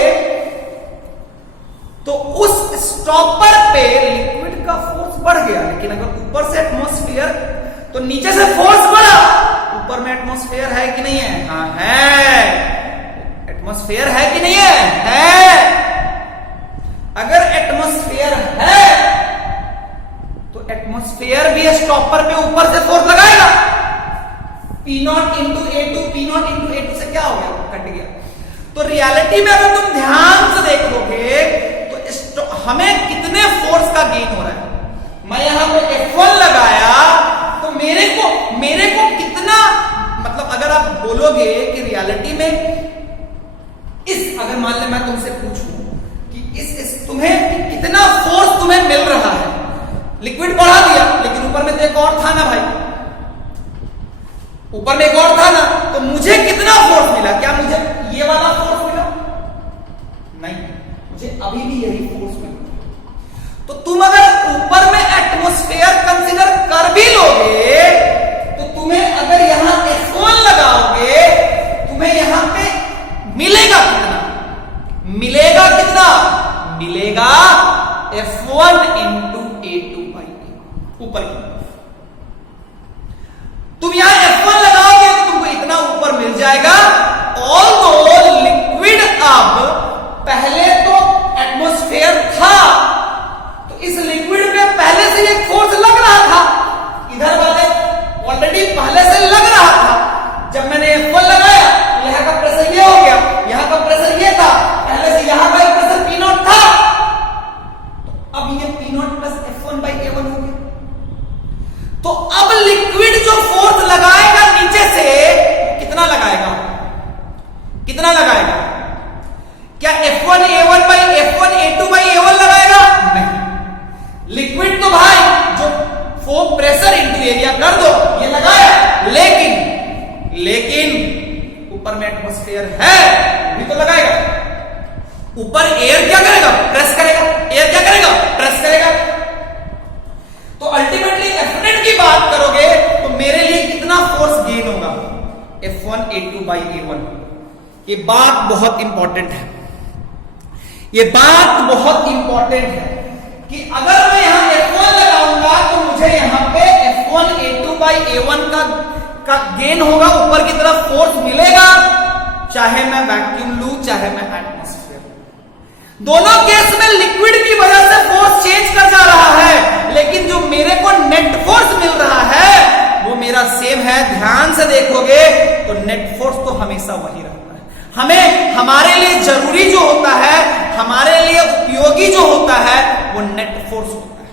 तो उस स्टॉपर पे लिक्विड का फोर्स बढ़ गया, लेकिन अगर ऊपर से एटमॉस्फेयर तो नीचे से फोर्स बढ़ा। ऊपर में एटमॉस्फेयर है कि नहीं है? हाँ है। एटमॉस्फेयर है कि नहीं है? है। अगर एटमॉस्फेयर है तो एटमॉस्फेयर भी स्टॉपर पे ऊपर से फोर्स लगाएगा। P0 into A2, P0 into A2 से क्या हो गया? कट गया। तो रियलिटी में अगर तुम ध्यान से देखोगे तो हमें कितने फोर्स का गेन हो रहा है? मैं यहां पे F1 लगाया तो मेरे को कितना, मतलब अगर आप बोलोगे कि रियलिटी में अगर मान ले मैं तुमसे पूछूं कि तुम्हें कितना फोर्स तुम्हें मिल रहा है, लिक्विड बढ़ा दिया लेकिन ऊपर में तो एक और था ना भाई, ऊपर में एक और था ना, तो मुझे कितना फोर्स मिला? क्या मुझे ये वाला फोर्स मिला? नहीं, मुझे अभी भी यही फोर्स मिला। तो तुम अगर ऊपर में एटमॉस्फेयर कंसीडर कर भी लोगे तो तुम्हें अगर यहां F1 लगाओगे तुम्हें यहां पे मिलेगा कितना? मिलेगा कितना? मिलेगा F1 into A2/A ऊपर की तरफ। तुम यहां F1 लगाओगे तो तुमको इतना ऊपर मिल जाएगा। ऑल्दो लिक्विड अब पहले तो एटमॉस्फेयर था तो इस लिक्विड पे पहले से एक फोर्स लग रहा था, इधर वाले पहले से लग रहा था, जब मैंने F1 लगाया यहां का प्रेशर ये हो गया, यहां का प्रेशर ये था, पहले से यहां का प्रेशर P0 था, तो अब ये P0 प्लस F1/A1 हो गया। तो अब लिक्विड जो फोर्स लगाएगा नीचे से कितना लगाएगा, कितना लगाएगा? क्या F1A1/F1A2/A1 लगाएगा? नहीं। लिक्विड तो भाई जो फोर्स प्रेशर इनटू एरिया कर दो ये लगाया, लेकिन ऊपर में एटमॉस्फेयर है भी तो लगाएगा। ऊपर एयर क्या करेगा? प्रेस करेगा। एयर क्या करेगा? प्रेस करेगा। तो अल्टीमेटली F की बात करोगे तो मेरे लिए कितना फोर्स गेन होगा? F1A2/A1। ये बात बहुत इंपॉर्टेंट है, ये बात बहुत इंपॉर्टेंट है कि अगर मैं यहां F1 लगाऊंगा तो मुझे यहां पे F1A2/A1 का गेन होगा, ऊपर की तरफ फोर्स मिलेगा, चाहे मैं वैक्यूम लूं चाहे मैं एटमॉस्फेयर। दोनों केस में लिक्विड की वजह से फोर्स चेंज कर जा रहा है, लेकिन जो मेरे को नेट फोर्स मिल रहा है वो मेरा सेम है। ध्यान से देखोगे तो नेट फोर्स तो हमेशा वही रहता है। हमें हमारे लिए जरूरी जो होता है, हमारे लिए उपयोगी जो होता है वो नेट फोर्स होता है।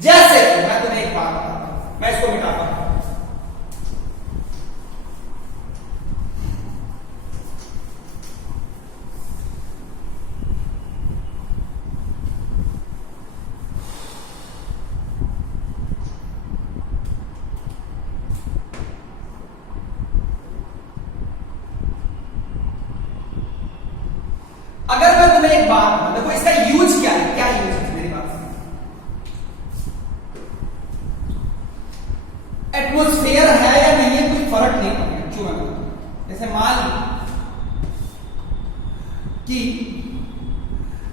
जैसे मैं तुम्हें एक बात बताता हूं, मैं इसको मिटाता हूं। अगर मैं तुम्हें एक बात बताऊं, देखो इसका यूज क्या है, क्या यूज है मेरी बात से। एटमॉस्फेयर है या नहीं है कोई फर्क नहीं पड़ेगा। क्यों? मैं बताऊं, जैसे मान लो कि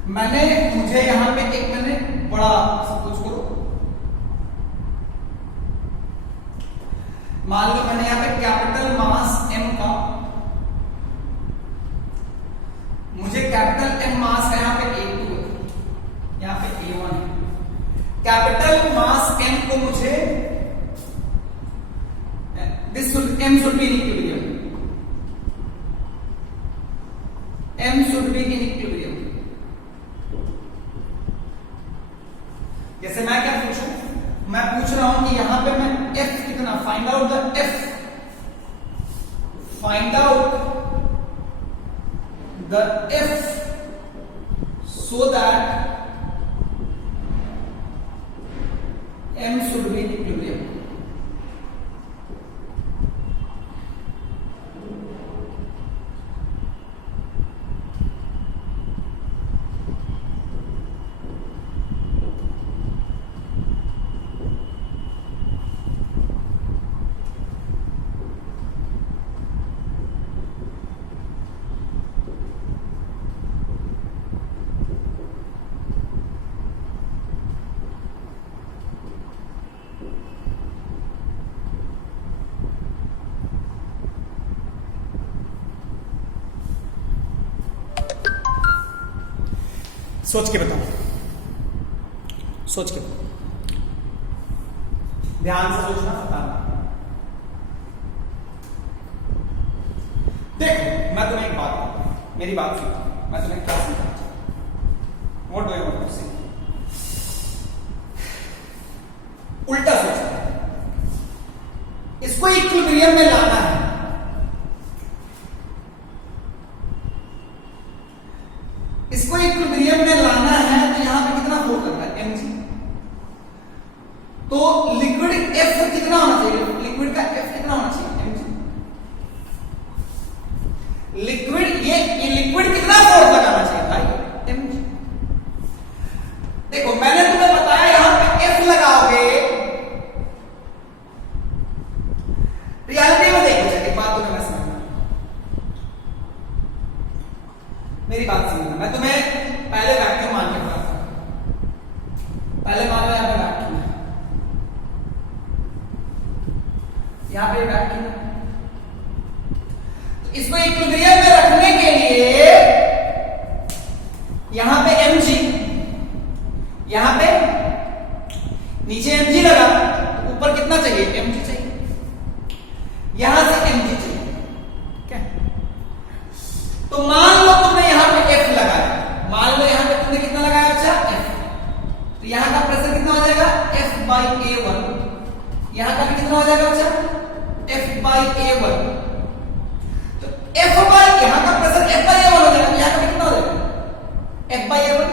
मुझे यहां पे मैंने बड़ा सब कुछ करो, मान लो मैंने यहां पे कैपिटल मास M का, मुझे कैपिटल M मास का यहां पे A2 है, यहां पे A1 है। कैपिटल मास M को मुझे M should be in equilibrium, M should be in equilibrium। जैसे मैं क्या पूछूं, मैं पूछ रहा हूं कि यहां पे मैं F कितना, find out the F, find out the F so that M should be in equilibrium। सोच के बताओ, सोच के ध्यान से सोचना, बताना। देखो मैं तुम्हें एक बात बताता हूं, मेरी बात सुनो, मैं तुम्हें क्या समझाना चाहता हूं। What do you want to say? उल्टा सोचना है, इसको इक्विलिब्रियम में लाना है। इसको इक्विलिब्रियम में लाना है तो यहां पे कितना फोर्स लगता है? mg। तो लिक्विड F कितना होना चाहिए? लिक्विड का F कितना होना चाहिए? mg। ये लिक्विड कितना फोर्स लगाना चाहिए भाई? mg। देखो मैंने तुम्हें बताया यहां पे F लगाओगे, रियलिटी में देखो, एक बात तुम्हें मैं समझना, मेरी बात समझना। मैं तुम्हें पहले वैक्यूम मान के बताता हूं। पहले मान लो यहां पे वैक्यूम है, यहां पे वैक्यूम है, तो इसको इक्विलिब्रियम में रखने के लिए यहां पे mg, यहां पे नीचे mg लगा, तो ऊपर कितना चाहिए? mg चाहिए। यहां से mg चाहिए, क्या? तो मान लो तुमने यहां पे f लगाया, मान लो यहां पे तुमने कितना लगाया बच्चा? f। तो यहां का प्रेशर कितना हो जाएगा? f by a1। यहां का भी कितना हो जाएगा बच्चा? f by a1। तो f by यहां का प्रेशर f by a1 हो जाएगा, यहां का भी कितना हो जाएगा? f by a1।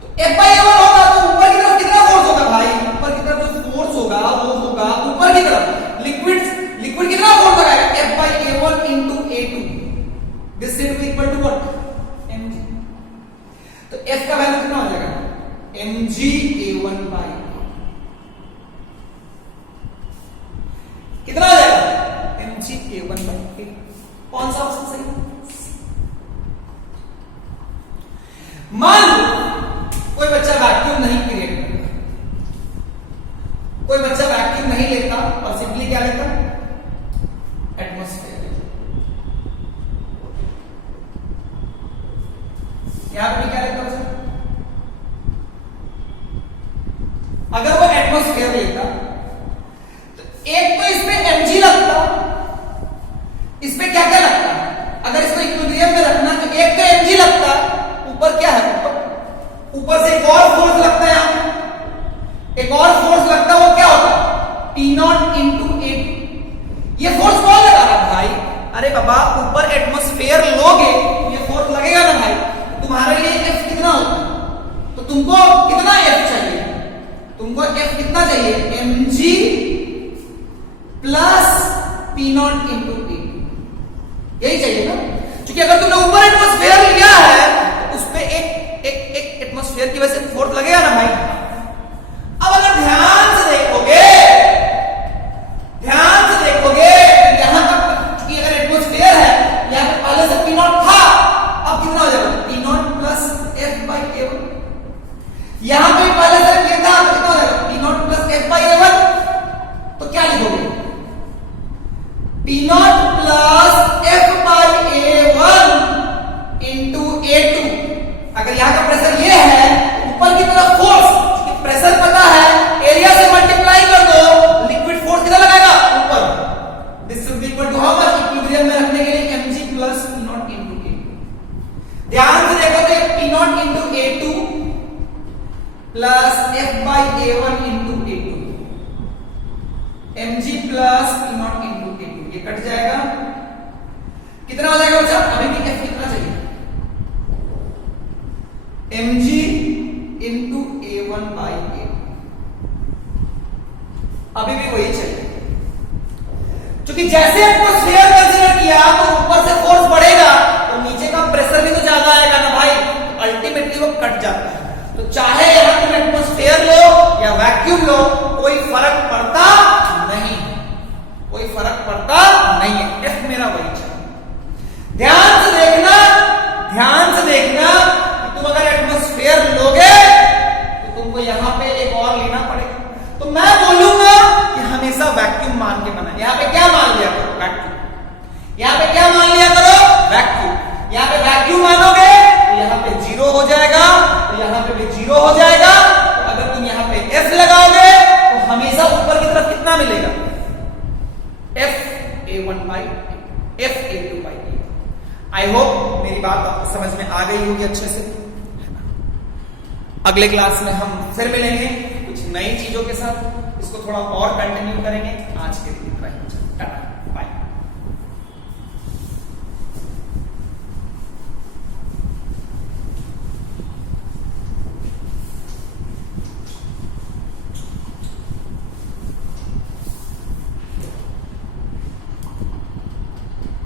तो f by a1 होगा तो ऊपर की तरफ कितना फोर्स होगा भाई? ऊपर की तरफ जो फोर्स होगा वो होगा ऊपर की तरफ लिक्विड कितना फोर्स लगाएगा? f by a1 into a2। This is equal to what? mg। तो f का वैल्यू कितना हो जाएगा? mg a1 by कितना हो जाएगा? mg a1 by a। कौन सा ऑप्शन सही? मान लो कोई बच्चा वैक्यूम नहीं क्रिएट करता, कोई बच्चा वैक्यूम नहीं लेता और सिंपली क्या लेता? एटमॉस्फेयर। यहां पे क्या लेता बच्चा? अगर वो एटमॉस्फेयर लेता तो एक तो इसमें mg लगता, इसमें क्या क्या लगता? अगर इसको इक्विलिब्रियम में रखना तो एक तो mg लगता, ऊपर क्या है? ऊपर से एक और फोर्स लगता है, यहां पे एक और फोर्स लगता है, वो क्या होता है? P0 into A। ये फोर्स कौन लगा रहा है भाई? अरे बाबा ऊपर एटमॉस्फेयर लोगे तो ये फोर्स लगेगा ना भाई। तुम्हारे लिए F कितना होता है? तो तुमको कितना F चाहिए? तुमको F कितना चाहिए? mg plus P0 into A। यही चाहिए ना, क्योंकि अगर तुमने ऊपर एटमॉस्फेयर लिया है तो उस पे एक एटमॉस्फेयर की वजह से फोर्स लगेगा ना भाई। अब अगर ध्यान से देखोगे यहां तक, क्योंकि अगर एटमॉस्फेयर है यहां पे पहले से P0 था, अब कितना हो जाएगा? P0 plus F by A1। यहां पे पहले से ये था तो कितना हो जाएगा? P0 plus F by A1। तो क्या लिखोगे? P0 plus F by A1 into A2। अगर यहां का प्रेशर ये है, ऊपर की तरफ फोर्स, प्रेशर पता है, एरिया से मल्टीप्लाई कर दो, लिक्विड फोर्स कितना लगाएगा? ऊपर। This will be equal to how much? Equilibrium में रखने के लिए mg plus P0 into A। ध्यान से देखो तो P0 into A2 plus F by A1 into A2, mg plus P0 into A2, ये कट जाएगा, कितना हो जाएगा बच्चा? अभी भी F कितना चाहिए? mg into A1 by A। अभी भी वही चाहिए, क्योंकि जैसे एटमॉस्फेयर कंसीडर किया तो ऊपर से फोर्स बढ़ेगा तो नीचे का प्रेशर भी तो ज्यादा आएगा ना भाई, अल्टीमेटली वो कट जाता है। तो चाहे यहां तुम एटमॉस्फेयर लो या वैक्यूम लो, कोई फर्क पड़ता नहीं, कोई फर्क पड़ता नहीं है। F मेरा वही चाहिए। ध्यान से देखना कि तुम अगर एटमॉस्फेयर लोगे तो तुमको यहां पे एक और लेना पड़ेगा। तो मैं बोलूंगा कि हमेशा वैक्यूम मान के बना। यहां पे क्या मान लिया करो? वैक्यूम। यहां पे क्या मान लिया करो? वैक्यूम। यहां पे वैक्यूम मानोगे तो यहां पे 0 हो जाएगा, तो यहां पे भी 0 हो जाएगा। तो अगर तुम यहां पे F लगाओगे तो हमेशा ऊपर की तरफ कितना मिलेगा? F A1 by F A2 by A। I hope मेरी बात आपको समझ में आ गई होगी अच्छे से। अगले क्लास में हम फिर मिलेंगे कुछ नई चीजों के साथ, इसको थोड़ा और कंटिन्यू करेंगे। आज के लिए इतना ही। टाटा।